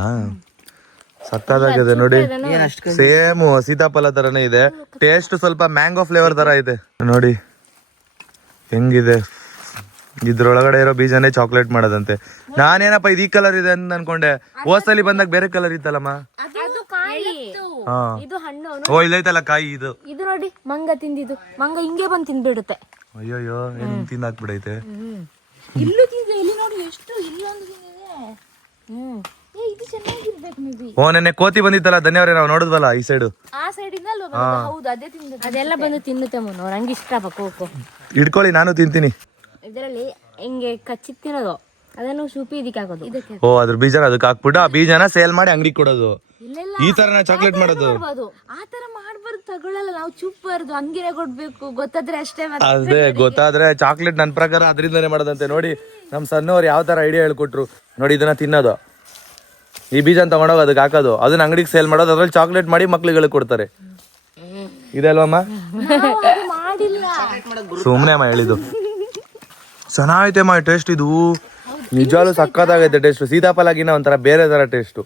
ಸಕ್ಕದಾಗಿದೆ ನೋಡಿ. ಸೇಮ್ ಸೀತಾಫಲ ತರನೇ ಇದೆ. ಟೇಸ್ಟ್ ಸ್ವಲ್ಪ ಮ್ಯಾಂಗೋ ಫ್ಲೇವರ್ ತರ ಇದೆ ನೋಡಿ ಹೆಂಗಿದೆ. ಇದ್ರೊಳಗಡೆ ಇರೋ ಬೀಜನೇ ಚಾಕ್ಲೇಟ್ ಮಾಡೋದಂತೆ. ನಾನೇನಪ್ಪ ಇದು ಈ ಕಲರ್ ಇದೆ ಅಂತ ಅನ್ಕೊಂಡೆ. ಹೋಸಲಿ ಬಂದಾಗ ಬೇರೆ ಕಲರ್ ಇತ್ತಲ್ಲಮ್ಮ? ಅದು ಕಾಯಿ, ಹಾ. ಇದು ಹಣ್ಣು. ಓ, ಇಲ್ಲೈತಲ್ಲ ಕಾಯಿ ಇದು. ಇದು ನೋಡಿ ಮಂಗ ತಿಂದಿದ್ದು. ಮಂಗ ಹಿಂಗೆ ಬಂದು ತಿಂದ್ಬಿಡುತ್ತೆ. ಅಯ್ಯೋಯ್ಯೋ, ಏನ್ ತಿಂದಾಕ್ಬಿಡೈತೆ. ಇಲ್ಲೂ ತಿಂದೆ, ಇಲ್ಲಿ ನೋಡಿ ಎಷ್ಟು, ಇಲ್ಲೊಂದು ತಿಂದಿದೆ. ಇದು ಚೆನ್ನಾಗಿರ್ಬೇಕು ಮೇ ಬಿ. ಓ, ನೆನ್ನೆ ಕೋತಿ ಬಂದಿತ್ತಲ್ಲ ಧನ್ಯವಾದ, ನಾವು ನೋಡಿದ್ವಲ್ಲ ಈ ಸೈಡ್. ಆ ಸೈಡ್ ಇಂದ ಹೌದು, ಅದೇ ತಿಂದ. ಅದೆಲ್ಲ ಬಂದು ತಿನ್ನುತ್ತೆ ಮುನ್ನೋ. ನಂಗೆ ಇಷ್ಟ ಕೋಕೋ. ಇಟ್ಕೊಳ್ಳಿ, ನಾನು ತಿಂತೀನಿ. ಇದರಲ್ಲಿ ಹಿಂಗೆ ಕಚ್ಚಿ ತಿನ್ನೋದು, ಅದನ್ನು ಸೂಪಿ ಇದಕ್ಕೆ ಹಾಕೋದು. ಓ, ಅದ್ರ ಬೀಜನ ಅದಕ್ಕೆ ಹಾಕ್ಬಿಟ್ಟು ಆ ಬೀಜನ ಸೇಲ್ ಮಾಡಿ ಅಂಗಡಿ ಕೊಡೋದು. ಈ ತರ ಚಾಕ್ಲೇಟ್ ಮಾಡೋದು? ಆ ತರ ಮಾಡ್ಬಾರ್ದು, ತಗೊಳ್ಳಲ್ಲ ನಾವು. ಚುಪ್ಪಾರ್ದು ಹಂಗಿರ ಕೊಡ್ಬೇಕು, ಗೊತ್ತಾದ್ರೆ ಅಷ್ಟೇ. ಅದೇ ಗೊತ್ತಾದ್ರೆ ಚಾಕ್ಲೇಟ್ ನನ್ನ ಪ್ರಕಾರ ಅದರಿಂದನೇ ಮಾಡೋದಂತೆ. ನೋಡಿ ನಮ್ ಸಣ್ಣವ್ರು ಯಾವ ತರ ಐಡಿಯಾ ಹೇಳ್ಕೊಟ್ರು ನೋಡಿ. ಇದನ್ನ ತಿನ್ನೋದು, ಈ ಬೀಜ ತಗೊಂಡೋಗಿ ಅದಕ್ಕೆ ಹಾಕೋದು, ಅದನ್ನ ಅಂಗಡಿಗೆ ಸೇಲ್ ಮಾಡೋದು, ಅದ್ರಲ್ಲಿ ಚಾಕ್ಲೇಟ್ ಮಾಡಿ ಮಕ್ಳುಗಳಿಗೆ ಕೊಡ್ತಾರೆ. ಇದಲ್ವಮ್ಮ? ಮಾಡಿಲ್ಲ, ಸುಮ್ನೆ ಅಮ್ಮ ಹೇಳಿದ್ದು. ಚೆನ್ನಾಗೈತೆ ಅಮ್ಮ ಟೇಸ್ಟ್. ಇದು ನಿಜವಾಗ್ಲೂ ಸಕ್ಕತ್ತಾಗೈತೆ ಟೇಸ್ಟ್. ಸೀತಾಫಲಾಗಿನ ಒಂಥರ ಬೇರೆ ತರ ಟೇಸ್ಟ್.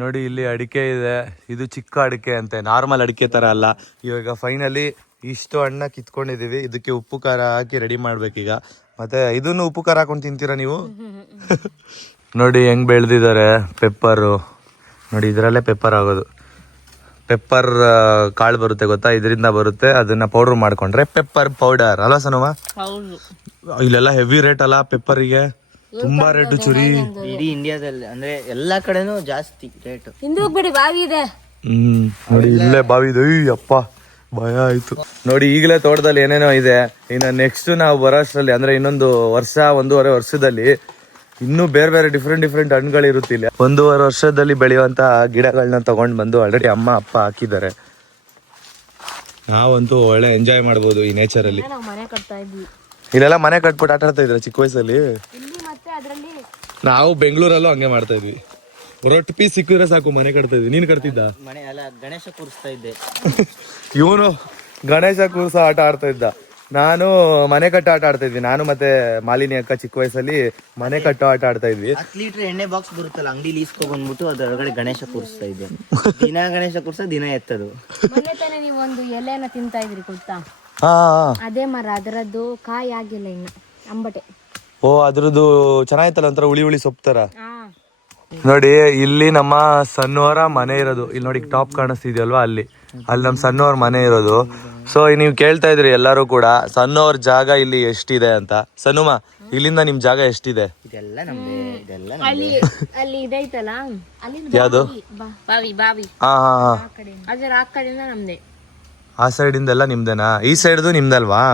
ನೋಡಿ ಇಲ್ಲಿ ಅಡಿಕೆ ಇದೆ. ಇದು ಚಿಕ್ಕ ಅಡಿಕೆ ಅಂತೆ, ನಾರ್ಮಲ್ ಅಡಿಕೆ ತರ ಅಲ್ಲ. ಇವಾಗ ಫೈನಲಿ ಇಷ್ಟು ಹಣ್ಣ ಕಿತ್ಕೊಂಡಿದೀವಿ. ಇದಕ್ಕೆ ಉಪ್ಪು ಖಾರ ಹಾಕಿ ರೆಡಿ ಮಾಡ್ಬೇಕೀಗ. ಮತ್ತೆ ಇದನ್ನು ಉಪ್ಪು ಖಾರ ಹಾಕೊಂಡು ತಿಂತೀರಾ ನೀವು? ನೋಡಿ ಹೆಂಗ್ ಬೆಳೆದಿದ್ದಾರೆ ಪೆಪ್ಪರು. ನೋಡಿ ಇದರಲ್ಲೇ ಪೆಪ್ಪರ್ ಆಗೋದು. ಪೆಪ್ಪರ್ ಕಾಳು ಬರುತ್ತೆ ಗೊತ್ತಾ, ಇದರಿಂದ ಬರುತ್ತೆ. ಅದನ್ನ ಪೌಡರ್ ಮಾಡ್ಕೊಂಡ್ರೆ ಪೆಪ್ಪರ್ ಪೌಡರ್ ಅಲ್ವಾ ಸನಮ್ಮ? ಇಲ್ಲೆಲ್ಲ ಹೆವಿ ರೇಟ್ ಅಲ್ಲ ಪೆಪ್ಪರಿಗೆ, ತುಂಬಾ ರೇಟ್ ಚುರಿ. ಇಡೀ ಇಂಡಿಯಾದಲ್ಲಿ ಅಂದ್ರೆ ಎಲ್ಲಾ ಕಡೆನೂ ಜಾಸ್ತಿ ರೇಟ್. ಹಿಂದೆ ಹೋಗ್ಬೇಡಿ, ಬಾವಿ ಇದೆ. ನೋಡಿ ಇಲ್ಲೇ ಬಾವಿ ಇದೆ. ಅಪ್ಪ ಭಯ ಆಯ್ತು. ನೋಡಿ ಈಗಲೇ ತೋಟದಲ್ಲಿ ಏನೇನೋ ಇದೆ. ಇನ್ನು ನೆಕ್ಸ್ಟ್ ನಾವು ಬರೋಷ್ಟರಲ್ಲಿ ಅಂದ್ರೆ ಇನ್ನೊಂದು ವರ್ಷ, 1.5 ವರ್ಷದಲ್ಲಿ ಇನ್ನೂ ಬೇರೆ ಬೇರೆ ಡಿಫ್ರೆಂಟ್ ಹಣ್ಣುಗಳು ಇರುತ್ತೆ ಇಲ್ಲಿ. 1.5 ವರ್ಷದಲ್ಲಿ ಬೆಳೆಯುವಂತ ಗಿಡಗಳನ್ನ ತಗೊಂಡ್ ಬಂದು ಆಲ್ರೆಡಿ ಅಮ್ಮ ಅಪ್ಪ ಹಾಕಿದ್ದಾರೆ. ನಾವಂತೂ ಒಳ್ಳೆ ಎಂಜಾಯ್ ಮಾಡ್ಬೋದು ಈ ನೇಚರ್ ಅಲ್ಲಿ. ನಾವು ಮನೆ ಕಟ್ತಾ ಇದ್ವಿ. ಇಲ್ಲೆಲ್ಲ ಮನೆ ಕಟ್ಬಿಟ್ಟು ಆಟ ಆಡ್ತಾ ಇದ್ರ ಚಿಕ್ಕ ವಯಸ್ಸಲ್ಲಿ. ಇಲ್ಲಿ ಮತ್ತೆ ಅದರಲ್ಲಿ ನಾವು ಬೆಂಗಳೂರಲ್ಲೂ ಹಂಗೆ ಮಾಡ್ತಾ ಇದ್ವಿ. ರೊಟ್ಟಿ ಪೀಸ್ ಸಿಕ್ಕಿದ್ರೆ ಸಾಕು ಮನೆ ಕಟ್ತಾ ಇದ್ವಿ. ನೀನ್ ಕಟ್ತಿದ್ದ? ಮನೆ ಅಲ್ಲ, ಗಣೇಶ ಕೂರಿಸ್ತಾ ಇದ್ದೆ. ಇವನು ಗಣೇಶ ಕೂರ್ಸ ಆಟ ಆಡ್ತಾ ಇದ್ದ. ನಾನು ಮನೆ ಕಟ್ಟೋ ಆಟ ಆಡ್ತಾ ಇದ್ವಿ. ನಾನು ಮತ್ತೆ ಮಾಲಿನಿ ಅಕ್ಕ ಚಿಕ್ಕ ವಯಸ್ಸಲ್ಲಿ ಮನೆ ಕಟ್ಟೋ ಆಟ ಆಡ್ತಾ ಇದ್ವಿ. 10 ಲೀಟರ್ ಎಣ್ಣೆ ಬಾಕ್ಸ್ ಬರುತ್ತಲ್ಲ, ಅಂಗಡಿ ಈಸ್ಕೊ ಬಂದ್ಬಿಟ್ಟು ಅದರೊಳಗಡೆ ಗಣೇಶ ಕೂರಿಸ್ತಾ ಇದ್ದೆ. ದಿನ ಗಣೇಶ ಕೂರ್ಸ, ದಿನ ಎತ್ತದು. ಮೊನ್ನೆ ತಾನೆ ನೀವು ಒಂದು ಎಲೆನ ತಿಂತಾ ಇದ್ರಿ ಗೊತ್ತಾ? ಹಾ, ಅದೇ ಮರ, ಅದರದ್ದು ಕಾಯಿ ಆಗಿಲ್ಲ ಇನ್ನು, ಅಂಬಟೆ. ಓ ಅದ್ರದ್ದು ಚೆನ್ನಾಗಿತ್ತಲ್ಲ, ಒಂಥರ ಹುಳಿ ಹುಳಿ ಸೊಪ್ಪು ತರ. ನೋಡಿ ಇಲ್ಲಿ ನಮ್ಮ ಸಣ್ಣವರ ಮನೆ ಇರೋದು. ಇಲ್ಲಿ ನೋಡಿ ಟಾಪ್ ಕಾಣಿಸ್ತಿದ್ಯಲ್ವಾ, ಅಲ್ಲಿ ನಮ್ಮ ಸಣ್ಣವ್ರ ಮನೆ ಇರೋದು. ಸೊ ನೀವು ಕೇಳ್ತಾ ಇದ್ರಿ ಎಲ್ಲರೂ ಕೂಡ ಸಣ್ಣವ್ರ ಜಾಗ ಇಲ್ಲಿ ಎಷ್ಟಿದೆ ಅಂತ. ಸನ್ನುಮ, ಇಲ್ಲಿಂದ ನಿಮ್ ಜಾಗ ಎಷ್ಟಿದೆ? ಇದೆಲ್ಲ ನಮ್ದೇ, ಇದೆಲ್ಲ ಅಲ್ಲಿ ಇದೈತಲ್ಲ, ಯಾವ್ದು? ಬಾವಿ. ಹಾ ಹಾ ಹಾ, ಅದರ ಆ ಕಡೆಯಿಂದ ನಮ್ದೆ. ಆ ಸೈಡ್ ಇಂದೆಲ್ಲ ನಿಮ್ದೇನಾ? ಈ ಸೈಡ್ದು ನಿಮ್ದಲ್ವಾ?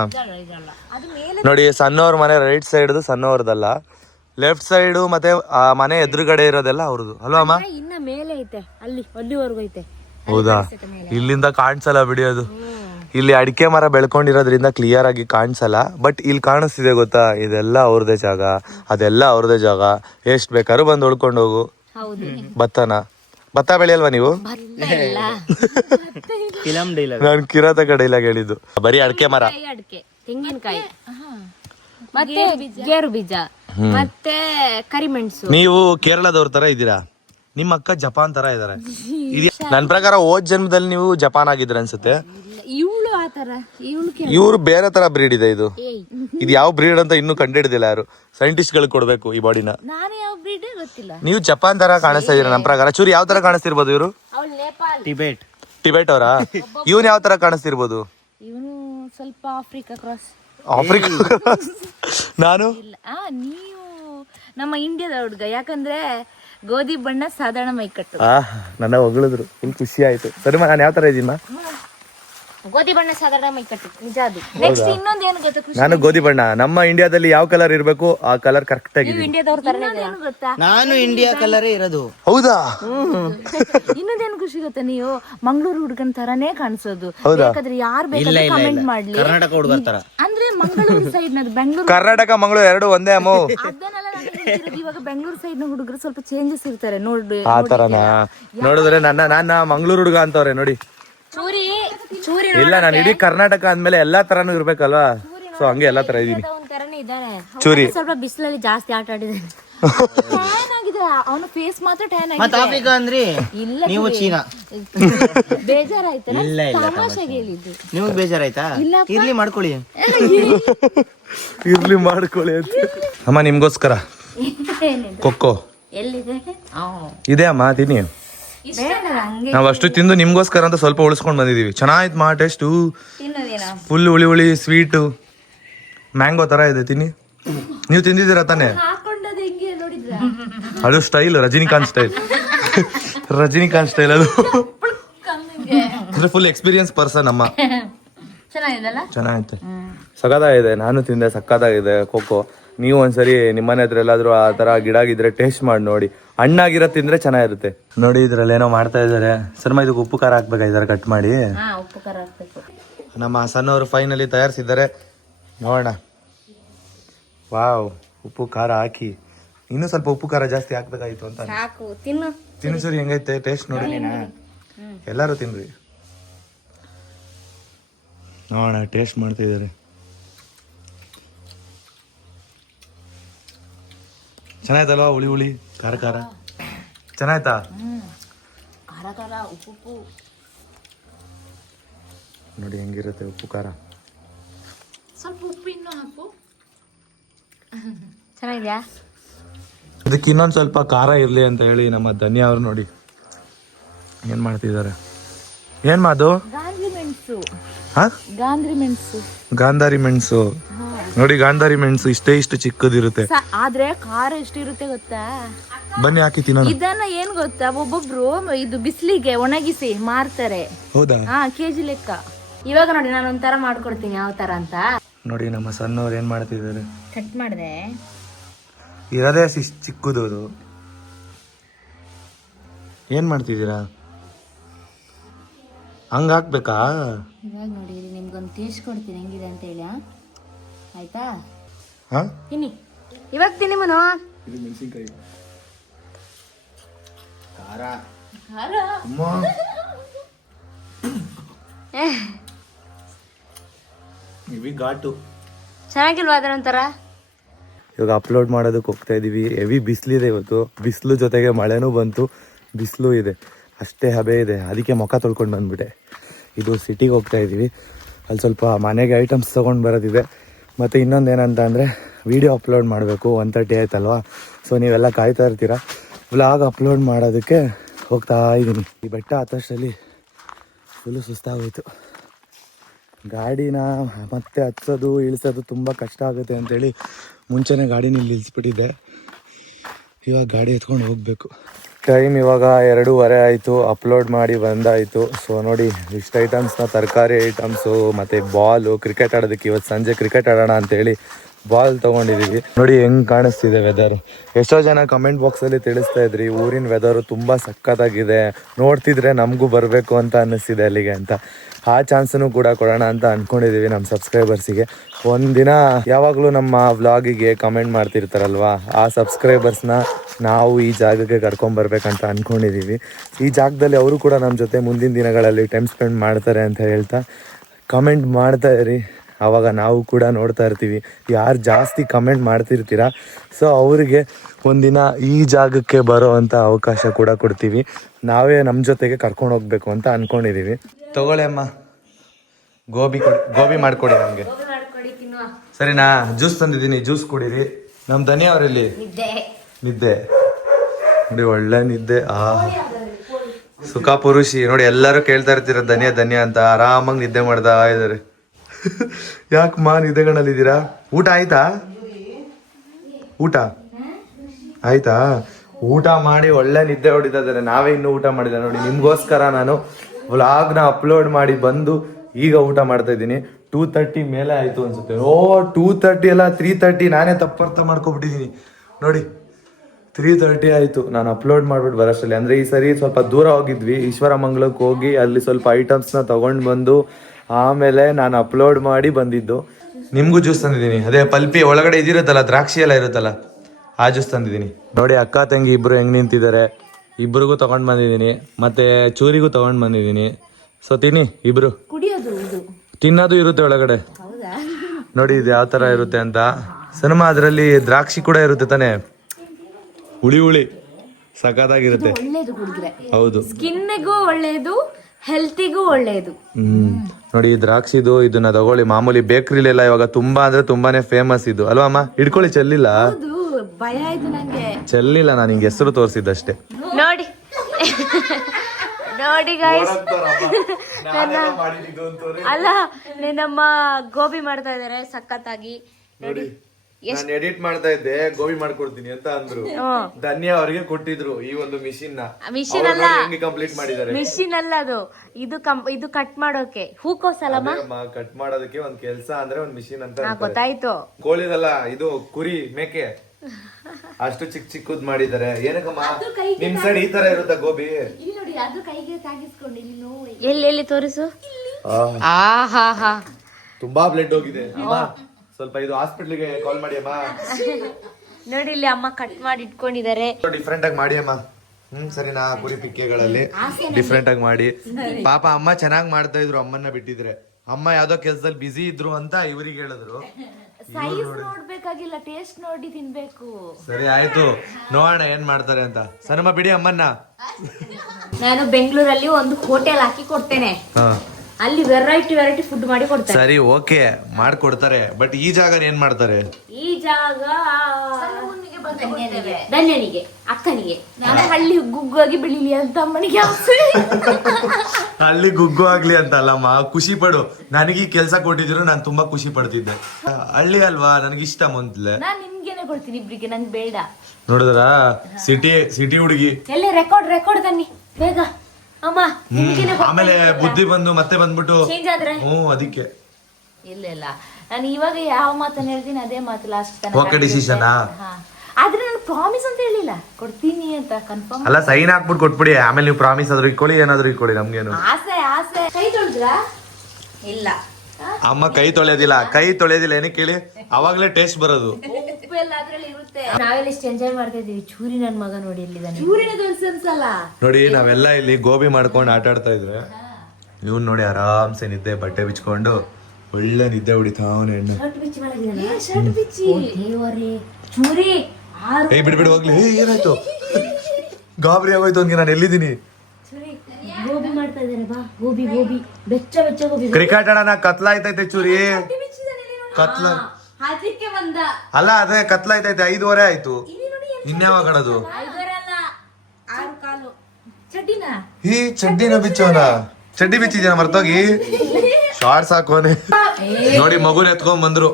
ನೋಡಿ ಸಣ್ಣವ್ರ ಮನೆ ರೈಟ್ ಸೈಡ್ದು ಸಣ್ಣವ್ರದಲ್ಲ, ಲೆಫ್ಟ್ ಸೈಡು ಮತ್ತೆ ಆ ಮನೆ ಎದುರುಗಡೆ ಇರೋದೆಲ್ಲ ಅವ್ರದ್ದು ಅಲ್ವಾ ಅಮ್ಮ? ಇನ್ನ ಮೇಲೆ ಐತೆ, ಅಲ್ಲಿವರೆಗೂ ಐತೆ. ಹೌದಾ? ಇಲ್ಲಿಂದ ಕಾಣಿಸಲ್ಲ ಬಿಡಿ ಅದು. ಇಲ್ಲಿ ಅಡಿಕೆ ಮರ ಬೆಳ್ಕೊಂಡಿರೋದ್ರಿಂದ ಕ್ಲಿಯರ್ ಆಗಿ ಕಾಣಿಸಲ್ಲ. ಬಟ್ ಇಲ್ಲಿ ಕಾಣಿಸ್ತಿದೆ ಗೊತ್ತಾ, ಇದೆಲ್ಲ ಅವ್ರದೇ ಜಾಗ, ಅದೆಲ್ಲ ಅವ್ರದೇ ಜಾಗ. ಎಷ್ಟ್ ಬೇಕಾದ್ರೂ ಬಂದು ಉಳ್ಕೊಂಡು ಹೋಗು. ಭತ್ತ ಬೆಳೆಯಲ್ವಾ ನೀವು? Film dialogue. ನಾನು ಕಿರಾತಕ ಡೈಲಾಗ್ ಹೇಳಿದ್ದು. ಬರೀ ಅಡಿಕೆ ಮರ, ಅಡಿಕೆ, ತೆಂಗಿನಕಾಯಿ, ಮತ್ತೆ ಗೇರು ಬೀಜ, ಮತ್ತೆ ಕರಿಮೆಣಸು. ನೀವು ಕೇರಳದವ್ರ ತರ ಇದ್ದೀರಾ, ನಿಮ್ಮ ಅಕ್ಕ ಜಪಾನ್ ತರ ಇದಾರೆ. ನನ್ ಪ್ರಕಾರ ಹೋದ್ ಜನ್ಮದಲ್ಲಿ ನೀವು ಜಪಾನ್ ಆಗಿದ್ರ ಅನ್ಸುತ್ತೆ. ಇವಳು ಆ ತರ ಇವಳು ಇವ್ರು ಬೇರೆ ತರ ಬ್ರೀಡ್ ಇದೆ ಇದು ಯಾವ ಬ್ರೀಡ್ ಅಂತ ಇನ್ನೂ ಕಂಡುಹಿಡಿದಿಲ್ಲ ಯಾರು. ಸೈಂಟಿಸ್ಟ್ ಗಳಿಗೆ ಕೊಡ್ಬೇಕು ಈ ಬಾಡಿನ. ನಾನು ಯಾವ ಬ್ರೀಡ್ ಗೊತ್ತಿಲ್ಲ. ನೀವು ಜಪಾನ್ ತರ ಕಾಣಿಸ್ತಾ ಇದೀರ ನಮ್ಮ ಪ್ರಕಾರ. ಚೂರಿ ಯಾವ ತರ ಕಾಣಿಸ್ತಿರ್ಬೋದು ಇವರು? ಅವಳು ನೇಪಾಲ್. ಟಿಬೇಟ್ ಅವರಾ? ಇವನ್ ಯಾವ ತರ ಕಾಣಿಸ್ತಿರ್ಬೋದು? ಇವನು ಸ್ವಲ್ಪ ಆಫ್ರಿಕಾ ಕ್ರಾಸ್. ಆಫ್ರಿಕಾ ನಾನು ಇಲ್ಲ ನೀವು ನಮ್ಮ ಇಂಡಿಯಾದ ಹುಡುಗ. ಯಾಕಂದ್ರೆ ಗೋಧಿ ಬಣ್ಣ ಸಾಧಾರಣ ಮೈಕಟ್ಟು. ನನ್ನ ಹೊಗಳಿದ್ರು, ಫುಲ್ ಖುಷಿ ಆಯ್ತು. ಸರಿ ನಾನು ಯಾವ ತರ ಇದೀನ? ಗೋಧಿ ಬಣ್ಣ ಸಾಧಾರಣ ಮೈಕಟ್ಟು, ನಿಜ ಅದು. ನೆಕ್ಸ್ಟ್ ಇನ್ನೊಂದು ಏನು ಗೊತ್ತಾ ಖುಷಿ? ನಾನು ಗೋಧಿ ಬಣ್ಣ. ನಮ್ಮ ಇಂಡಿಯಾದಲ್ಲಿ ಯಾವ ಕಲರ್ ಇರ್ಬೇಕು ಆ ಕಲರ್ ಕರೆಕ್ಟ್ ಆಗಿದೆ. ಇಂಡಿಯಾದವ್ರ ತರ ಏನು ಗೊತ್ತಾ? ನಾನು ಇಂಡಿಯಾ ಕಲರೇ ಇರೋದು. ಹೌದಾ? ಇನ್ನೊಂದೇನು ಖುಷಿ ಗೊತ್ತಾ? ನೀವು ಮಂಗಳೂರು ಹುಡುಗನ ತರಾನೇ ಕಾಣಿಸೋದು. ಹೌದಾ? ಬೇಕಾದ್ರೆ ಯಾರು ಬೇಕಾದ್ರೆ ಕಮೆಂಟ್ ಮಾಡ್ಲಿ. ಕರ್ನಾಟಕ ಹುಡುಗರ ತರ. ಅಂದ್ರೆ ಮಂಗಳೂರು ಸೈಡ್ ನದು ಬೆಂಗಳೂರು ಕರ್ನಾಟಕ ಮಂಗಳೂರು ಎರಡು ಒಂದೇ ಅಮ್ಮ. ಅದನ್ನೆಲ್ಲ ನಾನು ಹೇಳ್ತಿರೋದು. ಇವಾಗ ಬೆಂಗಳೂರು ಸೈಡ್ ನ ಹುಡುಗರು ಸ್ವಲ್ಪ ಚೇಂಜಸ್ ಇರ್ತಾರೆ ನೋಡಿ. ಆ ತರನಾ? ನೋಡಿದ್ರೆ ನನ್ನ ಮಂಗಳೂರು ಹುಡುಗ ಅಂತವ್ರೆ ನೋಡಿ. ಚೂರಿ ಚೂರಿ ಇಲ್ಲ, ನಾನು ಇಡೀ ಕರ್ನಾಟಕ ಅಂದ್ಮೇಲೆ ಎಲ್ಲಾ ತರಾನು ಇರ್ಬೇಕಲ್ವಾ, ಸೊ ಹಂಗೆ ಎಲ್ಲಾ ತರ ಇದೀನಿ. ತರನೇ ಇದ್ದಾನೆ. ಚೂರಿ ಸ್ವಲ್ಪ ಬಿಸಿಲಲ್ಲಿ ಜಾಸ್ತಿ ಆಟ ಆಡಿದ್ದಾನೆ. ಟ್ಯಾನ್ ಆಗಿದೆ ಅವನ ಫೇಸ್ ಮಾತ್ರ ಟ್ಯಾನ್ ಮತ್ತ ಆಗಿದೆ. ಆಫ್ರಿಕಾ ಅಂದ್ರಿ, ಇಲ್ಲ ನೀವು ಚೀನಾ. ಬೇಜಾರಾಯ್ತಲ್ಲ? ಇಲ್ಲ ಇಲ್ಲ ತಮಾಷೆಗೆ ಹೇಳಿದ್ದು. ನಿಮಗ್ ಬೇಜಾರಾಯ್ತಾ? ಇರ್ಲಿ ಮಾಡ್ಕೊಳ್ಳಿ. ಇರ್ಲಿ ಮಾಡ್ಕೊಳ್ಳಿ ಅಂತ. ಅಮ್ಮ ನಿಮ್ಗೋಸ್ಕರ ಕೊಕ್ಕೋ ಎಲ್ಲಿದೆ? ಇದೆ ಅಮ್ಮ, ತಿನ್ನಿ. ನಾವ್ ಅಷ್ಟು ತಿಂದು ನಿಮ್ಗೋಸ್ಕರ ಅಂತ ಸ್ವಲ್ಪ ಉಳಿಸ್ಕೊಂಡ್ ಬಂದಿದೀವಿ. ಚೆನ್ನಾಯ್ತು ಮಾ, ಟೇಸ್ಟು ಫುಲ್ ಹುಳಿ ಹುಳಿ ಸ್ವೀಟು ಮ್ಯಾಂಗೋ ತರ ಇದೆ. ತಿನ್ನಿ. ನೀವು ತಿಂದಿದ್ದೀರಾ ತಾನೆ? ಹಾಕೊಂಡದ್ ಹೆಂಗೆ ನೋಡಿದ್ರ? ಅದು style Rajinikanth style. Rajinikanth style ಅದು. ಅಂದ್ರೆ ಫುಲ್ ಎಕ್ಸ್ಪೀರಿಯನ್ಸ್ ಪರ್ಸನ್ ಅಮ್ಮ. ಚೆನ್ನಾಗಿದಲ್ಲ? ಚೆನ್ನಾಗೈತೆ, ಸಖತ್ತಾಗಿದೆ. ನಾನು ತಿಂದೆ, ಸಖತ್ತಾಗಿದೆ ಕೊಕ್ಕೋ. ನೀವು ಒಂದ್ಸರಿ ನಿಮ್ಮನೆ ಹತ್ರ ಎಲ್ಲಾದ್ರೂ ಆ ತರ ಗಿಡ ಇದ್ರೆ ಟೇಸ್ಟ್ ಮಾಡಿ ನೋಡಿ. ಹಣ್ಣಾಗಿರೋ ತಿಂದ್ರೆ ಚೆನ್ನಾಗಿರುತ್ತೆ. ನೋಡಿ ಇದ್ರಲ್ಲಿ ಏನೋ ಮಾಡ್ತಾ ಇದಾರೆ. ಸರ್ಮ ಇದಕ್ಕೆ ಉಪ್ಪು ಖಾರ ಹಾಕ್ಬೇಕಾ? ಈ ತರ ಕಟ್ ಮಾಡಿ ಉಪ್ಪು ಖಾರ ಹಾಕ್ಬೇಕು. ನಮ್ಮ ಸಣ್ಣವರು ಫೈನಲಿ ತಯಾರಿಸಿದ್ದಾರೆ. ನೋಡೋಣ. ವಾವ್, ಉಪ್ಪು ಖಾರ ಹಾಕಿ. ಇನ್ನೂ ಸ್ವಲ್ಪ ಉಪ್ಪು ಖಾರ ಜಾಸ್ತಿ ಹಾಕ್ಬೇಕಾಯ್ತು ಅಂತ. ಸಾಕು, ತಿನ್ನು. ತಿನ್ನು ಸರಿ, ಹೆಂಗೈತೆ ಟೇಸ್ಟ್ ನೋಡಿ. ಎಲ್ಲಾರು ತಿನ್ರಿ. ನೋಡೋಣ, ಟೇಸ್ಟ್ ಮಾಡ್ತಾ ಇದಾರೆ. ಚೆನ್ನಾಯ್ತಲ್ವಾ? ಹುಳಿ ಹುಳಿ ಖಾರ ಖಾರ ಚೆನ್ನಾಯ್ತಾ? ಖಾರ ಖಾರ ಉಪ್ಪು ನೋಡಿ ಹೆಂಗಿರುತ್ತೆ ಉಪ್ಪು ಖಾರ. ಸ್ವಲ್ಪ ಉಪ್ಪು ಇನ್ನೂ ಹಾಕು. ಚೆನ್ನಾಗಿದ್ಯಾ? ಅದಕ್ಕೆ ಇನ್ನೊಂದು ಸ್ವಲ್ಪ ಖಾರ ಇರ್ಲಿ ಅಂತ ಹೇಳಿ ನಮ್ಮ ಧನ್ಯ ಅವ್ರು ನೋಡಿ ಏನ್ ಮಾಡ್ತಿದ್ದಾರೆ. ಏನ್ ಮಾದು? ಗಾಂಧಿ ಮೆಣಸು. ಹಾ, ಗಾಂಧಿ ಮೆಣಸು, ಗಾಂಧಾರಿ ಮೆಣಸು. ನೋಡಿ ಗಾಂಧಾರಿ ಮೆಣಸು ಇಷ್ಟು ಚಿಕ್ಕದಿರುತ್ತೆ. ಆದ್ರೆ ಖಾರ ಎಷ್ಟಿರುತ್ತೆ ಗೊತ್ತಾ? ಬನ್ನಿ ಹಾಕಿ ತಿನ್ನೋಣ. ಇದನ್ನ ಏನ್ ಗೊತ್ತಾ, ಒಬ್ಬೊಬ್ರು ಇದು ಬಿಸಿಲಿಗೆ ಒಣಗಿಸಿ ಮಾರ್ತಾರೆ. ಹೌದಾ? ಕೆಜಿ ಲೆಕ್ಕ. ಇವಾಗ ನೋಡಿ ನಾನು ಒಂಥರ ಮಾಡ್ಕೊಡ್ತೀನಿ ಯಾವ ತರ ಅಂತ. ನೋಡಿ ನಮ್ಮ ಸಣ್ಣವ್ರು ಏನ್ ಮಾಡ್ತಿದ್ದಾರೆ. ಕಟ್ ಮಾಡಿದೆ. ಇರೋದೇ ಚಿಕ್ಕದು. ಅದು ಏನ್ ಮಾಡ್ತಿದ್ದೀರಾ? ಹಂಗ ಹಾಕ್ಬೇಕಾ? ಇವಾಗ ನೋಡಿ ನಿಮ್ಗೊಂದು ಟೇಸ್ಟ್ ಕೊಡ್ತೀನಿ ಹೆಂಗಿದೆ ಅಂತ ಹೇಳಿ. ಆಯ್ತಾ? ಹಾ, ತಿನ್ನಿ. ಇವಾಗ ತಿನ್ನಿ ಮನು. ಖಾರ ಅಮ್ಮ. ಇವಿ ಘಾಟು. ಚೆನ್ನಾಗಿಲ್ವಾ ಅದರೊಂಥರ? ಇವಾಗ ಅಪ್ಲೋಡ್ ಮಾಡೋದಕ್ಕೆ ಹೋಗ್ತಾ ಇದೀವಿ. ಹೆವಿ ಬಿಸಿಲಿದೆ ಇವತ್ತು. ಬಿಸಿಲು ಜೊತೆಗೆ ಮಳೆನೂ ಬಂತು, ಬಿಸಿಲು ಇದೆ, ಅಷ್ಟೇ ಹಬೆ ಇದೆ. ಅದಕ್ಕೆ ಮುಖ ತೊಳ್ಕೊಂಡು ಬಂದ್ಬಿಟ್ಟೆ. ಇದು ಸಿಟಿಗೆ ಹೋಗ್ತಾ ಇದ್ದೀವಿ. ಅಲ್ಲಿ ಸ್ವಲ್ಪ ಮನೆಗೆ ಐಟಮ್ಸ್ ತೊಗೊಂಡು ಬರೋದಿದೆ. ಮತ್ತು ಇನ್ನೊಂದು ಏನಂತ ಅಂದರೆ ವೀಡಿಯೋ ಅಪ್ಲೋಡ್ ಮಾಡಬೇಕು. 1:30 ಆಯ್ತಲ್ವಾ, ಸೊ ನೀವೆಲ್ಲ ಕಾಯ್ತಾ ಇರ್ತೀರ. ವ್ಲಾಗ್ ಅಪ್ಲೋಡ್ ಮಾಡೋದಕ್ಕೆ ಹೋಗ್ತಾ ಇದ್ದೀನಿ. ಈ ಬೆಟ್ಟ ಹತ್ತಷ್ಟರಲ್ಲಿ ಫುಲ್ಲು ಸುಸ್ತಾಗೋಯ್ತು. ಗಾಡಿನ ಮತ್ತೆ ಹತ್ಸೋದು ಇಳಿಸೋದು ತುಂಬ ಕಷ್ಟ ಆಗುತ್ತೆ ಅಂತೇಳಿ ಮುಂಚೆನೇ ಗಾಡಿನ ಇಲ್ಲಿ ನಿಲ್ಲಿಸ್ಬಿಟ್ಟಿದ್ದೆ. ಇವಾಗ ಗಾಡಿ ಎತ್ಕೊಂಡು ಹೋಗಬೇಕು. ಟೈಮ್ ಇವಾಗ 2:15 ಆಯಿತು. ಅಪ್ಲೋಡ್ ಮಾಡಿ ಬಂದಾಯಿತು. ಸೊ ನೋಡಿ ಇಷ್ಟು ಐಟಮ್ಸ್ನ, ತರಕಾರಿ ಐಟಮ್ಸು ಮತ್ತು ಬಾಲು, ಕ್ರಿಕೆಟ್ ಆಡೋದಕ್ಕೆ ಇವತ್ತು ಸಂಜೆ ಕ್ರಿಕೆಟ್ ಆಡೋಣ ಅಂತೇಳಿ ಬಾಲ್ ತೊಗೊಂಡಿದ್ದೀವಿ. ನೋಡಿ ಹೆಂಗೆ ಕಾಣಿಸ್ತಿದೆ ವೆದರ್. ಎಷ್ಟೋ ಜನ ಕಮೆಂಟ್ ಬಾಕ್ಸಲ್ಲಿ ತಿಳಿಸ್ತಾ ಇದ್ರಿ ಊರಿನ ವೆದರು ತುಂಬ ಸಖತ್ತಾಗಿದೆ, ನೋಡ್ತಿದ್ರೆ ನಮಗೂ ಬರಬೇಕು ಅಂತ ಅನ್ನಿಸ್ತಿದೆ ಅಲ್ಲಿಗೆ ಅಂತ. ಆ ಚಾನ್ಸನ್ನು ಕೂಡ ಕೊಡೋಣ ಅಂತ ಅಂದ್ಕೊಂಡಿದ್ದೀವಿ ನಮ್ಮ ಸಬ್ಸ್ಕ್ರೈಬರ್ಸಿಗೆ. ಒಂದಿನ ಯಾವಾಗಲೂ ನಮ್ಮ ವ್ಲಾಗಿಗೆ ಕಮೆಂಟ್ ಮಾಡ್ತಿರ್ತಾರಲ್ವ, ಆ ಸಬ್ಸ್ಕ್ರೈಬರ್ಸ್ನ ನಾವು ಈ ಜಾಗಕ್ಕೆ ಕರ್ಕೊಂಬರ್ಬೇಕಂತ ಅಂದ್ಕೊಂಡಿದ್ದೀವಿ. ಈ ಜಾಗದಲ್ಲಿ ಅವರು ಕೂಡ ನಮ್ಮ ಜೊತೆ ಮುಂದಿನ ದಿನಗಳಲ್ಲಿ ಟೈಮ್ ಸ್ಪೆಂಡ್ ಮಾಡ್ತಾರೆ ಅಂತ ಹೇಳ್ತಾ ಕಮೆಂಟ್ ಮಾಡ್ತಾ ಇರಿ. ಆವಾಗ ನಾವು ಕೂಡ ನೋಡ್ತಾ ಇರ್ತೀವಿ ಯಾರು ಜಾಸ್ತಿ ಕಮೆಂಟ್ ಮಾಡ್ತಿರ್ತೀರ, ಸೊ ಅವರಿಗೆ ಒಂದಿನ ಈ ಜಾಗಕ್ಕೆ ಬರೋ ಅಂಥ ಅವಕಾಶ ಕೂಡ ಕೊಡ್ತೀವಿ. ನಾವೇ ನಮ್ಮ ಜೊತೆಗೆ ಕರ್ಕೊಂಡು ಹೋಗ್ಬೇಕು ಅಂತ ಅಂದ್ಕೊಂಡಿದ್ದೀವಿ. ತಗೊಳ್ಳಿ ಅಮ್ಮ, ಗೋಬಿ ಮಾಡ್ಕೊಡಿ ನಮ್ಗೆ. ಮಾಡ್ಕೊಡಿ ತಿನ್ನುವ. ಸರಿನಾ? ಜ್ಯೂಸ್ ತಂದಿದ್ದೀನಿ, ಜ್ಯೂಸ್ ಕುಡೀರಿ. ನಮ್ ಧನಿಯಾ ಅವರಲ್ಲಿ ನಿದ್ದೆ ನೋಡಿ, ಒಳ್ಳೆ ನಿದ್ದೆ. ಸುಖ ಪುರುಷಿ ನೋಡಿ, ಎಲ್ಲರೂ ಕೇಳ್ತಾ ಇರ್ತೀರ ಧನ್ಯ ಅಂತ. ಆರಾಮಾಗಿ ನಿದ್ದೆ ಮಾಡ್ತಾ ಇದಾರೆ. ಯಾಕಮ್ಮ ನಿದ್ದೆಗಳಲ್ಲಿದ್ದೀರಾ? ಊಟ ಆಯ್ತಾ? ಊಟ ಆಯ್ತಾ? ಊಟ ಮಾಡಿ ಒಳ್ಳೆ ನಿದ್ದೆ ಹೊಡಿತಾ ಇದ್ದಾರೆ. ನಾವೇ ಇನ್ನೂ ಊಟ ಮಾಡಿಲ್ಲ ನೋಡಿ. ನಿಮ್ಗೋಸ್ಕರ ನಾನು ವ್ಲಾಗ್ನ ಅಪ್ಲೋಡ್ ಮಾಡಿ ಬಂದು ಈಗ ಊಟ ಮಾಡ್ತಾ ಇದ್ದೀನಿ. 2:30 ಮೇಲೆ ಆಯ್ತು ಅನ್ಸುತ್ತೆ. 2:30 ಅಲ್ಲ 3:30. ನಾನೇ ತಪ್ಪರ್ಥ ಮಾಡ್ಕೊಬಿಟ್ಟಿದ್ದೀನಿ ನೋಡಿ. 3:30 ಆಯ್ತು ನಾನು ಅಪ್ಲೋಡ್ ಮಾಡ್ಬಿಟ್ಟು ಬರೋಷ್ಟರಲ್ಲಿ. ಅಂದ್ರೆ ಈ ಸರಿ ಸ್ವಲ್ಪ ದೂರ ಹೋಗಿದ್ವಿ, ಈಶ್ವರಮಂಗಲಕ್ಕೆ ಹೋಗಿ ಅಲ್ಲಿ ಸ್ವಲ್ಪ ಐಟಮ್ಸ್ನ ತಗೊಂಡು ಬಂದು ಆಮೇಲೆ ನಾನು ಅಪ್ಲೋಡ್ ಮಾಡಿ ಬಂದಿದ್ದು. ನಿಮ್ಗೂ ಜ್ಯೂಸ್ ತಂದಿದ್ದೀನಿ, ಅದೇ ಪಲ್ಪಿ ಒಳಗಡೆ ಇದಿರುತ್ತಲ್ಲ, ದ್ರಾಕ್ಷಿ ಎಲ್ಲ ಇರುತ್ತಲ್ಲ, ಆ ಜ್ಯೂಸ್ ತಂದಿದ್ದೀನಿ ನೋಡಿ. ಅಕ್ಕ ತಂಗಿ ಇಬ್ರು ಹೆಂಗ್ ನಿಂತಿದ್ದಾರೆ. ಇಬ್ರಿಗೂ ತಗೊಂಡ್ ಬಂದಿದ್ದೀನಿ, ಮತ್ತೆ ಚೂರಿಗೂ ತಗೊಂಡ್ ಬಂದಿದ್ದೀನಿ. ಸೊ ತಿನ್ನಿ ಇಬ್ರು. ತಿನ್ನೋದು ಇರುತ್ತೆ ಒಳಗಡೆ ನೋಡಿ, ಇದು ಯಾವ ತರ ಇರುತ್ತೆ ಅಂತ. ಸಿನಿಮಾ ಅದರಲ್ಲಿ ದ್ರಾಕ್ಷಿ ಕೂಡ ಇರುತ್ತೆ ತಾನೆ, ಹುಳಿ ಸಖತ್ತಾಗಿರುತ್ತೆ. ಹೌದು, ಸ್ಕಿನ್ಗೂ ಒಳ್ಳೇದು, ಹೆಲ್ತಿಗೂ ಒಳ್ಳೇದು. ನೋಡಿ ದ್ರಾಕ್ಷಿದು ಇದನ್ನ ತಗೊಳ್ಳಿ. ಮಾಮೂಲಿ ಬೇಕರಿಲೆಲ್ಲ ಇವಾಗ ತುಂಬಾ ಅಂದ್ರೆ ತುಂಬಾನೇ ಫೇಮಸ್ ಇದು ಅಲ್ವಾ ಅಮ್ಮ? ಇಟ್ಕೊಳ್ಳಿ. ಚೆಲ್ಲಿಲ್ಲ, ಭಯ ಆಯ್ತು ನಂಗೆ. ಚೆಲ್ಲಿಲ್ಲ, ನಾನು ಹಿಂಗೆ ಹೆಸರು ತೋರಿಸಿದ್ದಷ್ಟೇ. ನೋಡಿ ನೋಡಿ ಗೈಸ್, ಅಲ್ಲ ನಮ್ಮ ಗೋಬಿ ಮಾಡ್ತಾ ಇದಾರೆ ಸಖತ್ತಾಗಿ. ನೋಡಿ ನಾನು ಎಡಿಟ್ ಮಾಡ್ತಾ ಇದ್ದೆ, ಗೋಬಿ ಮಾಡ್ಕೊಡ್ತೀನಿ ಅಂತ ಅಂದ್ರು. ಧನ್ಯ ಅವರಿಗೆ ಕೊಟ್ಟಿದ್ರು ಈ ಒಂದು ಮಿಷಿನ್ ಅಲ್ಲ, ಕಂಪ್ಲೀಟ್ ಮಾಡಿದ್ದಾರೆ. ಮಿಷಿನ್ ಅಲ್ಲ ಅದು, ಇದು ಕಟ್ ಮಾಡೋಕೆ ಹೂಕೋಸಲ್ಲಮ್ಮ. ಕಟ್ ಮಾಡೋದಕ್ಕೆ ಒಂದ್ ಕೆಲ್ಸ ಅಂದ್ರೆ ಒಂದ್ ಮಿಷಿನ್ ಅಂತ ಗೊತ್ತಾಯ್ತು. ಕೋಳಿದಲ್ಲ ಇದು, ಕುರಿ ಮೇಕೆ ಅಷ್ಟು ಚಿಕ್ಕದ್ ಮಾಡಿದ್ದಾರೆ. ಏನಕ್ಕಮ್ಮ ನಿಮ್ ಸೈಡ್ ಈ ತರ ಇರುತ್ತಾ ಗೋಬಿ? ಎಲ್ಲಿ ತೋರಿಸು. ಆಹಾ, ತುಂಬಾ ಬ್ಲಡ್ ಹೋಗಿದೆ ಅಮ್ಮ. ಸ್ವಲ್ಪ ಇದು ಹಾಸ್ಪಿಟ್ಲಿಗೆ ಕಾಲ್ ಮಾಡಿ ಅಮ್ಮ. ನೋಡಿ ಇಲ್ಲಿ ಅಮ್ಮ ಕಟ್ ಮಾಡಿ ಇಟ್ಕೊಂಡಿದ್ದಾರೆ. ಡಿಫ್ರೆಂಟ್ ಆಗಿ ಮಾಡಿ ಅಮ್ಮ. ಸರಿನಾ? ಕುರಿ ಪಿಕ್ಕೆಗಳಲ್ಲಿ ಡಿಫ್ರೆಂಟ್ ಆಗಿ ಮಾಡಿ. ಪಾಪ ಅಮ್ಮ ಚೆನ್ನಾಗಿ ಮಾಡ್ತಾ ಇದ್ರು, ಅಮ್ಮನ್ನ ಬಿಟ್ಟಿದ್ರೆ. ಅಮ್ಮ ಯಾವ್ದೋ ಕೆಲ್ಸದಲ್ಲಿ ಬಿಸಿ ಇದ್ರು ಅಂತ ಇವ್ರಿಗೆ ಹೇಳಿದ್ರು. ಸೈಜ್ ನೋಡ್ಬೇಕಾಗಿಲ್ಲ, ಟೇಸ್ಟ್ ನೋಡಿ ತಿನ್ಬೇಕು. ಸರಿ ಆಯ್ತು, ನೋಡೋಣ ಏನ್ ಮಾಡ್ತಾರೆ ಅಂತ. ಸನಮ್ಮ ಬಿಡಿ ಅಮ್ಮನ್ನ. ನಾನು ಬೆಂಗಳೂರಲ್ಲಿ ಒಂದು ಹೋಟೆಲ್ ಹಾಕಿ ಕೊಡ್ತೇನೆ, ಅಲ್ಲಿ ವೆರೈಟಿ ಫುಡ್ ಮಾಡಿ ಕೊಡ್ತಾರೆ. ಸರಿ ಓಕೆ, ಮಾಡ್ಕೊಡ್ತಾರೆ. ಬಟ್ ಈ ಜಾಗ ಏನ್ ಮಾಡ್ತಾರೆ? ಈ ಜಾಗ ಧನ್ಯನಿಗೆ, ಅಕ್ಕನಿಗೆ. ನಾನು ಹಳ್ಳಿ ಗುಗ್ಗಾಗಿ ಬೆಳಿಲಿ ಅಂತ ಅಮ್ಮನಿಗೆ ಆಸೆ. ಹಳ್ಳಿ ಗುಗ್ಗು ಆಗ್ಲಿ ಅಂತ ಅಲ್ಲಮ್ಮ, ಖುಷಿ ಪಡು. ನನಗೆ ಈ ಕೆಲ್ಸ ಕೊಟ್ಟಿದ್ರು ನಾನು ತುಂಬಾ ಖುಷಿ ಪಡ್ತಿದ್ದೆ. ಹಳ್ಳಿ ಅಲ್ವಾ, ನನಗಿಷ್ಟ ಮೊದ್ಲೆ. ನಾನ್ ನಿಮ್ಗೇನೆ ಕೊಡ್ತೀನಿ, ಇಬ್ರಿಗೆ ನಂಗೆ ಬೇಡ. ನೋಡಿದ್ರ ಸಿಟಿ ಹುಡುಗಿ. ಎಲ್ಲೇ ರೆಕಾರ್ಡ್ ತನ್ನಿ ಬೇಗ ಅಮ್ಮ. ಆಮೇಲೆ ಬುದ್ಧಿ ಬಂದು ಮತ್ತೆ ಬಂದ್ಬಿಟ್ಟು ಚೇಂಜ್ ಆದ್ರೆ ಅದಕ್ಕೆ ಇಲ್ಲ ನಾನು ಇವಾಗ ಯಾವ ಮಾತನ್ನ ಹೇಳ್ತೀನಿ ಅದೇ ಮಾತು ಲಾಸ್ಟ್ ಓಕೆ ಡಿಸಿಷನ್. ಆದ್ರೆ ನಾನು ಪ್ರಾಮಿಸ್ ಅಂತ ಹೇಳಿಲ್ಲ, ಕೊಡ್ತೀನಿ ಅಂತ ಕನ್ಫರ್ಮ್. ಅಲ್ಲ ಸೈನ್ ಹಾಕ್ಬಿಟ್ಟು ಕೊಟ್ಬಿಡಿ, ಆಮೇಲೆ ನೀವು ಪ್ರಾಮಿಸ್ ಆದ್ರೂ ಇಟ್ಕೊಳ್ಳಿ, ಏನಾದ್ರೂ ಇಟ್ಕೊಳ್ಳಿ, ನಮ್ಗೇನು. ಆಸೆ ಕೈ ತೊಳೆದ್ರಾ? ಇಲ್ಲ, ಅಮ್ಮ ಕೈ ತೊಳೆಯೋದಿಲ್ಲ ಏನಕ್ಕೆ ಕೇಳಿ, ಅವಾಗ್ಲೇ ಟೇಸ್ಟ್ ಬರೋದು. ಉಪ್ಪು ಎಲ್ಲ ಅದ್ರಲ್ಲಿ ಇರುತ್ತೆ. ನಾವೆಲ್ಲ ಇಷ್ಟು ಎಂಜಾಯ್ ಮಾಡ್ತಾ ಇದೀವಿ. ಚೂರಿ ನನ್ ಮಗ ನೋಡಿ ಇಲ್ಲಿದ್ದಾನೆ. ಊರಿನದು ಅನ್ಸಲ್ಲ ನೋಡಿ, ನಾವೆಲ್ಲ ಇಲ್ಲಿ ಗೋಬಿ ಮಾಡ್ಕೊಂಡು ಆಟ ಆಡ್ತಾ ಇದ್ರೆ ಇವ್ನು ನೋಡಿ ಆರಾಮ್ಸೆ ನಿದ್ದೆ, ಬಟ್ಟೆ ಬಿಚ್ಕೊಂಡು ಒಳ್ಳೆ ನಿದ್ದೆ ಹೊಡಿತಾವನೆ ಹೆಣ್ಣು. ಶರ್ಟ್ ಬಿಚ್ಚಿ ದೇವರೇ, ಚೂರಿ ಏಯ್ ಬಿಡ್ಬಿಡು ಹೋಗ್ಲಿ. ಏನಾಯ್ತು? ಗಾಬರಿ ಆಗೋಯ್ತು ಅವ್ನಿಗೆ, ನಾನು ಎಲ್ಲಿದ್ದೀನಿ? ಗೋಬಿ ಮಾಡ್ತಾ ಇದಾರೆ. ಬಾ ಗೋಬಿ ಬೆಚ್ಚ ಗೋಬಿ. ಕ್ರಿಕೆಟ್ ಆಡೋಣ, ಕತ್ಲಾಯ್ತೈತೆ ಚೂರಿ. ಕತ್ಲ ಅದಕ್ಕೆ ಬಂದ. ಅಲ್ಲ ಅದೇ ಕತ್ಲಾಯ್ತೈತೆ, 5:15 ಆಯ್ತು. ಇನ್ಯಾವಾಗ ಆಡೋದು? 6 ಕಾಲು ಚಡ್ಡಿನ ಈ ಚಡ್ಡಿನ ಬಿಚ್ಚೋನ, ಚಡ್ಡಿ ಬಿಚ್ಚಿದ್ಯಾನ ಮರ್ತೋಗಿ. ಶಾರ್ಟ್ಸ್ ಹಾಕೋನೆ ನೋಡಿ, ಮಗುನ ಎತ್ಕೊಂಡ್ ಬಂದ್ರು.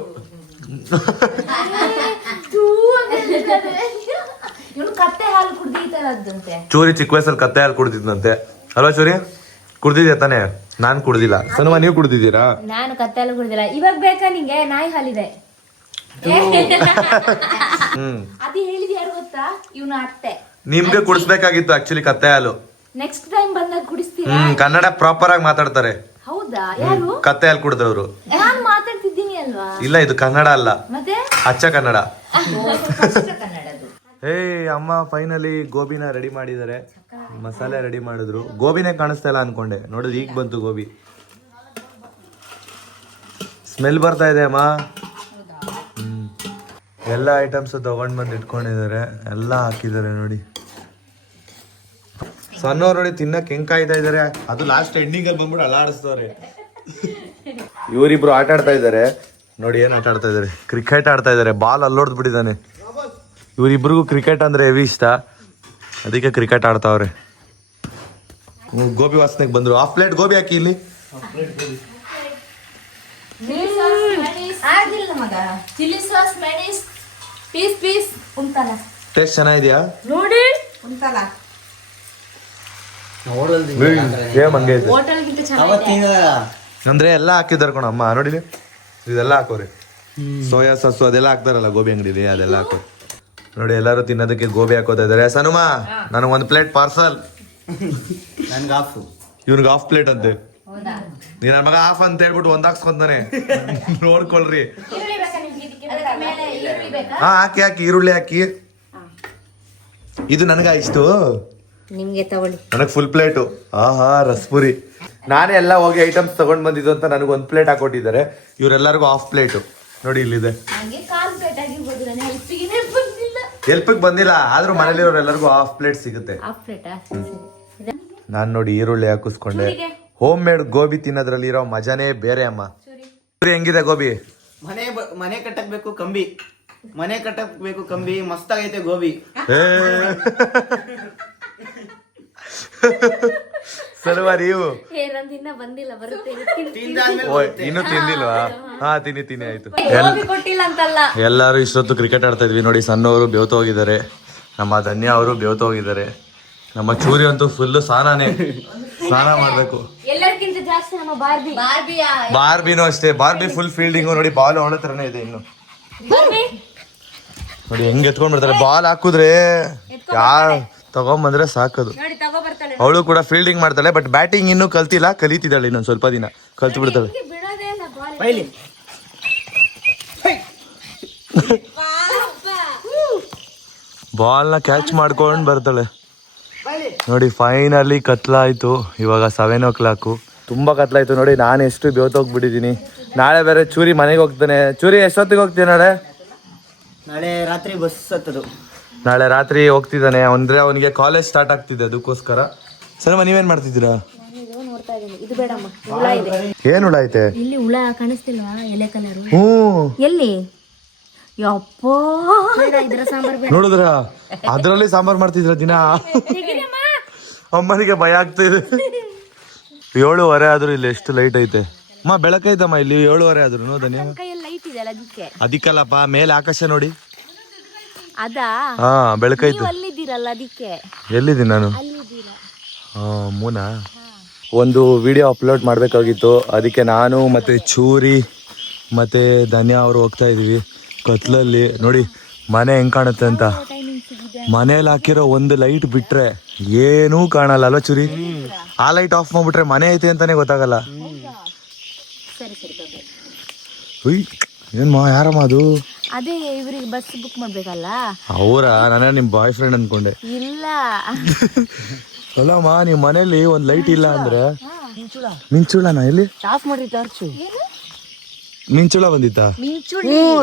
ಇವನು ಕತ್ತೆ ಹಾಲು ಕುಡ್ದೀತರಂತೆ. ಚೂರಿ ಚಿಕ್ಕ ವಯಸ್ಸಲ್ಲಿ ಕತ್ತೆ ಹಾಲು ಕುಡ್ದಿದ್ನಂತೆ ಅಲ್ವಾ ಚೂರಿ? ಕುಡ್ದಿದ್ಯಾ ತಾನೆ? ನಾನ್ ಕುಡ್ದಿಲ್ಲ. ಸನ್ಮ ನೀವು ಕುಡ್ದಿದ್ದೀರಾ? ನಾನು ಕತ್ತೆ ಹಾಲು ಕುಡ್ದಿಲ್ಲ. ಇವಾಗ ಬೇಕಾ ನಿಂಗೆ? ನಾಯಿ ಹಾಲಿದೆ. ಅದು ಹೇಳಿದ ಯಾರು ಗೊತ್ತಾ? ಇವನು ಅತ್ತೆ. ನಿಮ್ಗೆ ಕುಡಿಸ್ಬೇಕಾಗಿತ್ತು ಆಕ್ಚುಲಿ ಕತ್ತೆ ಹಾಲು. ನೆಕ್ಸ್ಟ್ ಟೈಮ್ ಬಂದಾಗ ಕುಡಿಸ್ತೀರಾ? ಕನ್ನಡ ಪ್ರಾಪರ್ ಆಗಿ ಮಾತಾಡ್ತಾರೆ. ಹೌದಾ? ಯಾರು? ಕತ್ತೆ ಹಾಲು ಕುಡ್ದವ್ರು. ನಾನು ಮಾತಾಡ್ತಿದ್ದೀನಿ ಅಲ್ವಾ? ಇಲ್ಲ, ಇದು ಕನ್ನಡ ಅಲ್ಲ, ಮತ್ತೆ ಅಚ್ಚ ಕನ್ನಡ. ಕನ್ನಡದು. ಅಮ್ಮ ಫೈನಲಿ ಗೋಬಿನ ರೆಡಿ ಮಾಡಿದ್ದಾರೆ, ಮಸಾಲೆ ರೆಡಿ ಮಾಡಿದ್ರು. ಗೋಬಿನೇ ಕಾಣಿಸ್ತಾ ಇಲ್ಲ ಅನ್ಕೊಂಡೆ, ನೋಡಿದ್ರೆ ಈಗ ಬಂತು ಗೋಬಿ. ಸ್ಮೆಲ್ ಬರ್ತಾ ಇದೆ ಅಮ್ಮ. ಎಲ್ಲ ಐಟಮ್ಸ್ ತಗೊಂಡ್ ಬಂದು ಇಟ್ಕೊಂಡಿದ್ದಾರೆ, ಎಲ್ಲ ಹಾಕಿದ್ದಾರೆ ನೋಡಿ. ಸಣ್ಣವ್ರು ನೋಡಿ ತಿನ್ನಕ್ ಹೆಂಗ್ ಕಾಯ್ತಾ ಇದಾರೆ. ಅದು ಲಾಸ್ಟ್ ಎಂಡಿಂಗ್ ಅಲ್ಲಿ ಬಂದ್ಬಿಟ್ಟು ಅಲಾಡಿಸ್ತವ್ರೆ. ಇವರಿಬ್ರು ಆಟ ಆಡ್ತಾ ಇದ್ದಾರೆ ನೋಡಿ. ಏನ್ ಆಟ ಆಡ್ತಾ ಇದಾರೆ? ಕ್ರಿಕೆಟ್ ಆಡ್ತಾ ಇದಾರೆ. ಬಾಲ್ ಅಲ್ಲೋಡ್ದು ಬಿಟ್ಟಿದ್ದಾನೆ. ಇವರಿಬ್ರಿಗೂ ಕ್ರಿಕೆಟ್ ಅಂದ್ರೆ ಹೆವಿ ಇಷ್ಟ, ಅದಕ್ಕೆ ಕ್ರಿಕೆಟ್ ಆಡ್ತಾವ್ರೆ. ಗೋಬಿ ವಾಸನೆಗೆ ಬಂದ್ರು. ಹಾಫ್ ಪ್ಲೇಟ್ ಗೋಬಿ ಹಾಕಿ ಇಲ್ಲಿ. ಚಿಲ್ಲಿ ಸಾಸ್ ಮೆಣೀಸ್ ಪೀಸ್ ಪೀಸ್ ಉಂಟಲ್ಲ. ಟೇಸ್ಟ್ ಚೆನ್ನಾಗಿದ್ಯಾ ನೋಡಿ ಉಂಟಲ್ಲ ಸೇಮ್ ಹಂಗೆ ಇದೆ. ಹೋಟೆಲ್ಗಿಂತ ಚೆನ್ನಾಗಿದೆ. ಅಂದ್ರೆ ಎಲ್ಲ ಹಾಕಿದಾರೆ ಕಣ ಅಮ್ಮ ನೋಡಿ. ಇದೆಲ್ಲ ಹಾಕೋರಿ. ಸೋಯಾ ಸಾಸು ಅದೆಲ್ಲ ಹಾಕ್ತಾರಲ್ಲ ಗೋಬಿ ಅಂಗಡಿಲಿ, ಅದೆಲ್ಲ ಹಾಕೋ ನೋಡಿ. ಎಲ್ಲರೂ ತಿನ್ನೋದಕ್ಕೆ ಗೋಬಿ ಹಾಕೋತಾ ಇದಾರೆ. ಸನುಮ ನನಗೆ 1 ಪ್ಲೇಟ್ ಪಾರ್ಸಲ್. ನನ್ಗೆ ಆಫ್, ಇವ್ನಿಗೆ ಹಾಫ್ ಪ್ಲೇಟ್ ಅಂತೆ. ನೀನ್ ನನ್ನ ಮಗ ಹಾಫ್ ಅಂತ ಹೇಳ್ಬಿಟ್ಟು ಒಂದ್ ಹಾಕ್ಸ್ಕೊಂತಾನೆ. ನೋಡ್ಕೊಳ್ರಿ. ಹಾ ಹಾಕಿ ಹಾಕಿ ಈರುಳ್ಳಿ ಹಾಕಿ. ಇದು ನನಗ ಇಷ್ಟು, ನಿಮ್ಗೆ ತಗೊಳ್ಳಿ. ನನಗ್ ಫುಲ್ ಪ್ಲೇಟು. ಆಹಾ ರಸ್ಪುರಿ. ನಾನೇ ಎಲ್ಲ ಹೋಗಿ ಐಟಮ್ಸ್ ತಗೊಂಡ್ ಬಂದಿದ್ದು ಅಂತ ನನಗೆ 1 ಪ್ಲೇಟ್ ಹಾಕೊಟ್ಟಿದ್ದಾರೆ. ಇವರೆಲ್ಲರಿಗೂ ಹಾಫ್ ಪ್ಲೇಟು ನೋಡಿ ಇಲ್ಲಿದೆ. ಹೆಲ್ಪಿಗೆ ಬಂದಿಲ್ಲ, ಆದ್ರೂ ಮನೇಲಿರೋರೆಲ್ಲರಿಗೂ ಹಾಫ್ ಪ್ಲೇಟ್ ಸಿಗುತ್ತೆ. ನಾನ್ ನೋಡಿ ಈರುಳ್ಳಿ ಹಾಕಿಸ್ಕೊಂಡೆ. ಹೋಮ್ ಮೇಡ್ ಗೋಬಿ ತಿನ್ನೋದ್ರಲ್ಲಿ ಇರೋ ಮಜಾನೇ ಬೇರೆ ಅಮ್ಮ. ಹೆಂಗಿದೆ ಗೋಬಿ? ಮನೆ ಕಟ್ಟಕ್ಬೇಕು ಕಂಬಿ, ಮನೆ ಕಟ್ಟಕ್ಬೇಕು ಕಂಬಿ. ಮಸ್ತಾಗೈತೆ ಗೋಬಿ. ಸಲ್ವಾ ನೀವು ಬಂದಿಲ್ಲ ಬರುತ್ತೆ. ಇನ್ನು ತಿಂದಿಲ್ವಾ? ಹಾ ತಿನ್ನಿ ಆಯ್ತು. ಕೊಟ್ಟಿಲ್ಲ ಅಂತಲ್ಲ. ಎಲ್ಲಾರು ಇಷ್ಟೊತ್ತು ಕ್ರಿಕೆಟ್ ಆಡ್ತಾ ಇದ್ವಿ ನೋಡಿ. ಸಣ್ಣವರು ಬೆವ್ತು ಹೋಗಿದ್ದಾರೆ, ನಮ್ಮ ಧನ್ಯ ಅವರು ಬೆವ್ತು ಹೋಗಿದ್ದಾರೆ, ನಮ್ಮ ಚೂರಿ ಅಂತೂ ಫುಲ್ ಸ್ನಾನ ಮಾಡ್ಬೇಕು. ಎಲ್ಲರಿಗಿಂತ ಜಾಸ್ತಿ ನಮ್ಮ ಬಾರ್ಬಿನೂ ಅಷ್ಟೇ. ಬಾರ್ಬಿ ಫುಲ್ ಫೀಲ್ಡಿಂಗು ನೋಡಿ. ಬಾಲ್ ಅವಳ ಹತ್ರನೇ ಇದೆ ಇನ್ನು ನೋಡಿ ಹೆಂಗ್ ಎತ್ಕೊಂಡ್ ಬರ್ತಾರೆ. ಬಾಲ್ ಹಾಕುದ್ರೆ ಯಾರು ತಗೊಂಬಂದ್ರೆ ಸಾಕದು. ಅವಳು ಕೂಡ ಫೀಲ್ಡಿಂಗ್ ಮಾಡ್ತಾಳೆ, ಬಟ್ ಬ್ಯಾಟಿಂಗ್ ಇನ್ನೂ ಕಲ್ತಿಲ್ಲ. ಕಲಿತಿದ್ದಾಳೆ, ಇನ್ನೊಂದ್ ಸ್ವಲ್ಪ ದಿನ ಕಲ್ತು ಬಿಡ್ತಾಳೆ. ಬಾಲ್ ನ ಕ್ಯಾಚ್ ಮಾಡ್ಕೊಂಡ್ ಬರ್ತಾಳೆ ನೋಡಿ. ಫೈನಲಿ ಕತ್ಲಾಯ್ತು. ಇವಾಗ 7 o'clock. ತುಂಬಾ ಕತ್ಲಾಯ್ತು ನೋಡಿ. ನಾನು ಎಷ್ಟು ಬೇವತ್ತೋಗ್ಬಿಟ್ಟಿದೀನಿ. ನಾಳೆ ಬೇರೆ ಚೂರಿ ಮನೆಗೆ ಹೋಗ್ತಾನೆ. ಚೂರಿ ಎಷ್ಟೊತ್ತಿಗೆ ಹೋಗ್ತೀನಿ ನಾಳೆ? ನಾಳೆ ರಾತ್ರಿ ಬಸ್ ಹತ್ತದು. ನಾಳೆ ರಾತ್ರಿ ಹೋಗ್ತಿದ್ದಾನೆ. ಅಂದ್ರೆ ಅವನಿಗೆ ಕಾಲೇಜ್ ಸ್ಟಾರ್ಟ್ ಆಗ್ತಿದೆ, ಅದಕ್ಕೋಸ್ಕರ. ಸರ್ ನೀವೇನ್ ಮಾಡ್ತಿದ್ದೀರಾ? ಇದು ಬೇಡಮ್ಮ, ಹುಳ ಇದೆ. ಏನ್ ಹುಳ ಐತೆ? ಇಲ್ಲಿ ಹುಳ ಕಾಣಿಸ್ತಿಲ್ವಾ? ಎಲೆ ಕಲರ್. ಹ್ಞೂ ಎಲ್ಲಿ? ಯಪ್ಪ ಇದ್ರ ಸಾಂಬಾರ್ ಬೇಡ. ನೋಡಿದ್ರ ಅದ್ರಲ್ಲಿ ಸಾಂಬಾರ್ ಮಾಡ್ತಿದ್ರ ದಿನ. ಅಮ್ಮನಿಗೆ ಭಯ ಆಗ್ತಿದೆ. 7:30 ಆದ್ರೂ ಇಲ್ಲಿ ಎಷ್ಟು ಲೈಟ್ ಐತೆ ಅಮ್ಮ. ಬೆಳಕೈತಮ್ಮ ಇಲ್ಲಿ 7:30 ಆದ್ರೂ. ಧನ್ಯ ಲೈಟ್ ಇದೆ ಅದಕ್ಕೆ. ಅದಕ್ಕಲ್ಲಪ್ಪ, ಮೇಲೆ ಆಕಾಶ ನೋಡಿ. ಅದಾ? ಹಾ ಬೆಳಕೈತೆ. ಅಲ್ಲಿದ್ದೀರಲ್ಲ ಅದಕ್ಕೆ. ಎಲ್ಲಿದ್ದೀನಿ ನಾನು? ಮೂನಾ. ಒಂದು ವಿಡಿಯೋ ಅಪ್ಲೋಡ್ ಮಾಡಬೇಕಾಗಿತ್ತು, ಅದಕ್ಕೆ ನಾನು ಮತ್ತೆ ಚೂರಿ ಮತ್ತೆ ಧನ್ಯ ಅವರು ಹೋಗ್ತಾ ಇದೀವಿ. ಕತ್ಲಲ್ಲಿ ನೋಡಿ ಮನೆ ಹೆಂಗ್ ಕಾಣುತ್ತೆ ಅಂತ. ಮನೇಲಿ ಹಾಕಿರೋ ಒಂದು ಲೈಟ್ ಬಿಟ್ರೆ ಏನೂ ಕಾಣಲ್ಲ ಅಲ್ವಾ ಚೂರಿ? ಆ ಲೈಟ್ ಆಫ್ ಮಾಡ್ಬಿಟ್ರೆ ಮನೆ ಐತೆ ಅಂತಾನೆ ಗೊತ್ತಾಗಲ್ಲ. ಏನ್ ಯಾರಮ್ಮ ಅದು? ಅದೇ ಇವರಿಗೆ ಬಸ್ ಬುಕ್ ಮಾಡ್ಬೇಕಲ್ಲ. ಅವರ? ನಾನು ನಿಮ್ ಬಾಯ್ ಫ್ರೆಂಡ್ ಅನ್ಕೊಂಡೆ. ಇಲ್ಲ ಅಲ್ಲಮ್ಮ, ನಿಮ್ ಮನೇಲಿ ಒಂದ್ ಲೈಟ್ ಇಲ್ಲ ಅಂದ್ರೆ ಮಿಂಚುಳನ ಇಲ್ಲಿ ಆಫ್ ಮಾಡ್ರಿ ಟಾರ್ಚ್. ಮಿಂಚುಳ ಬಂದಿತ್ತಾ?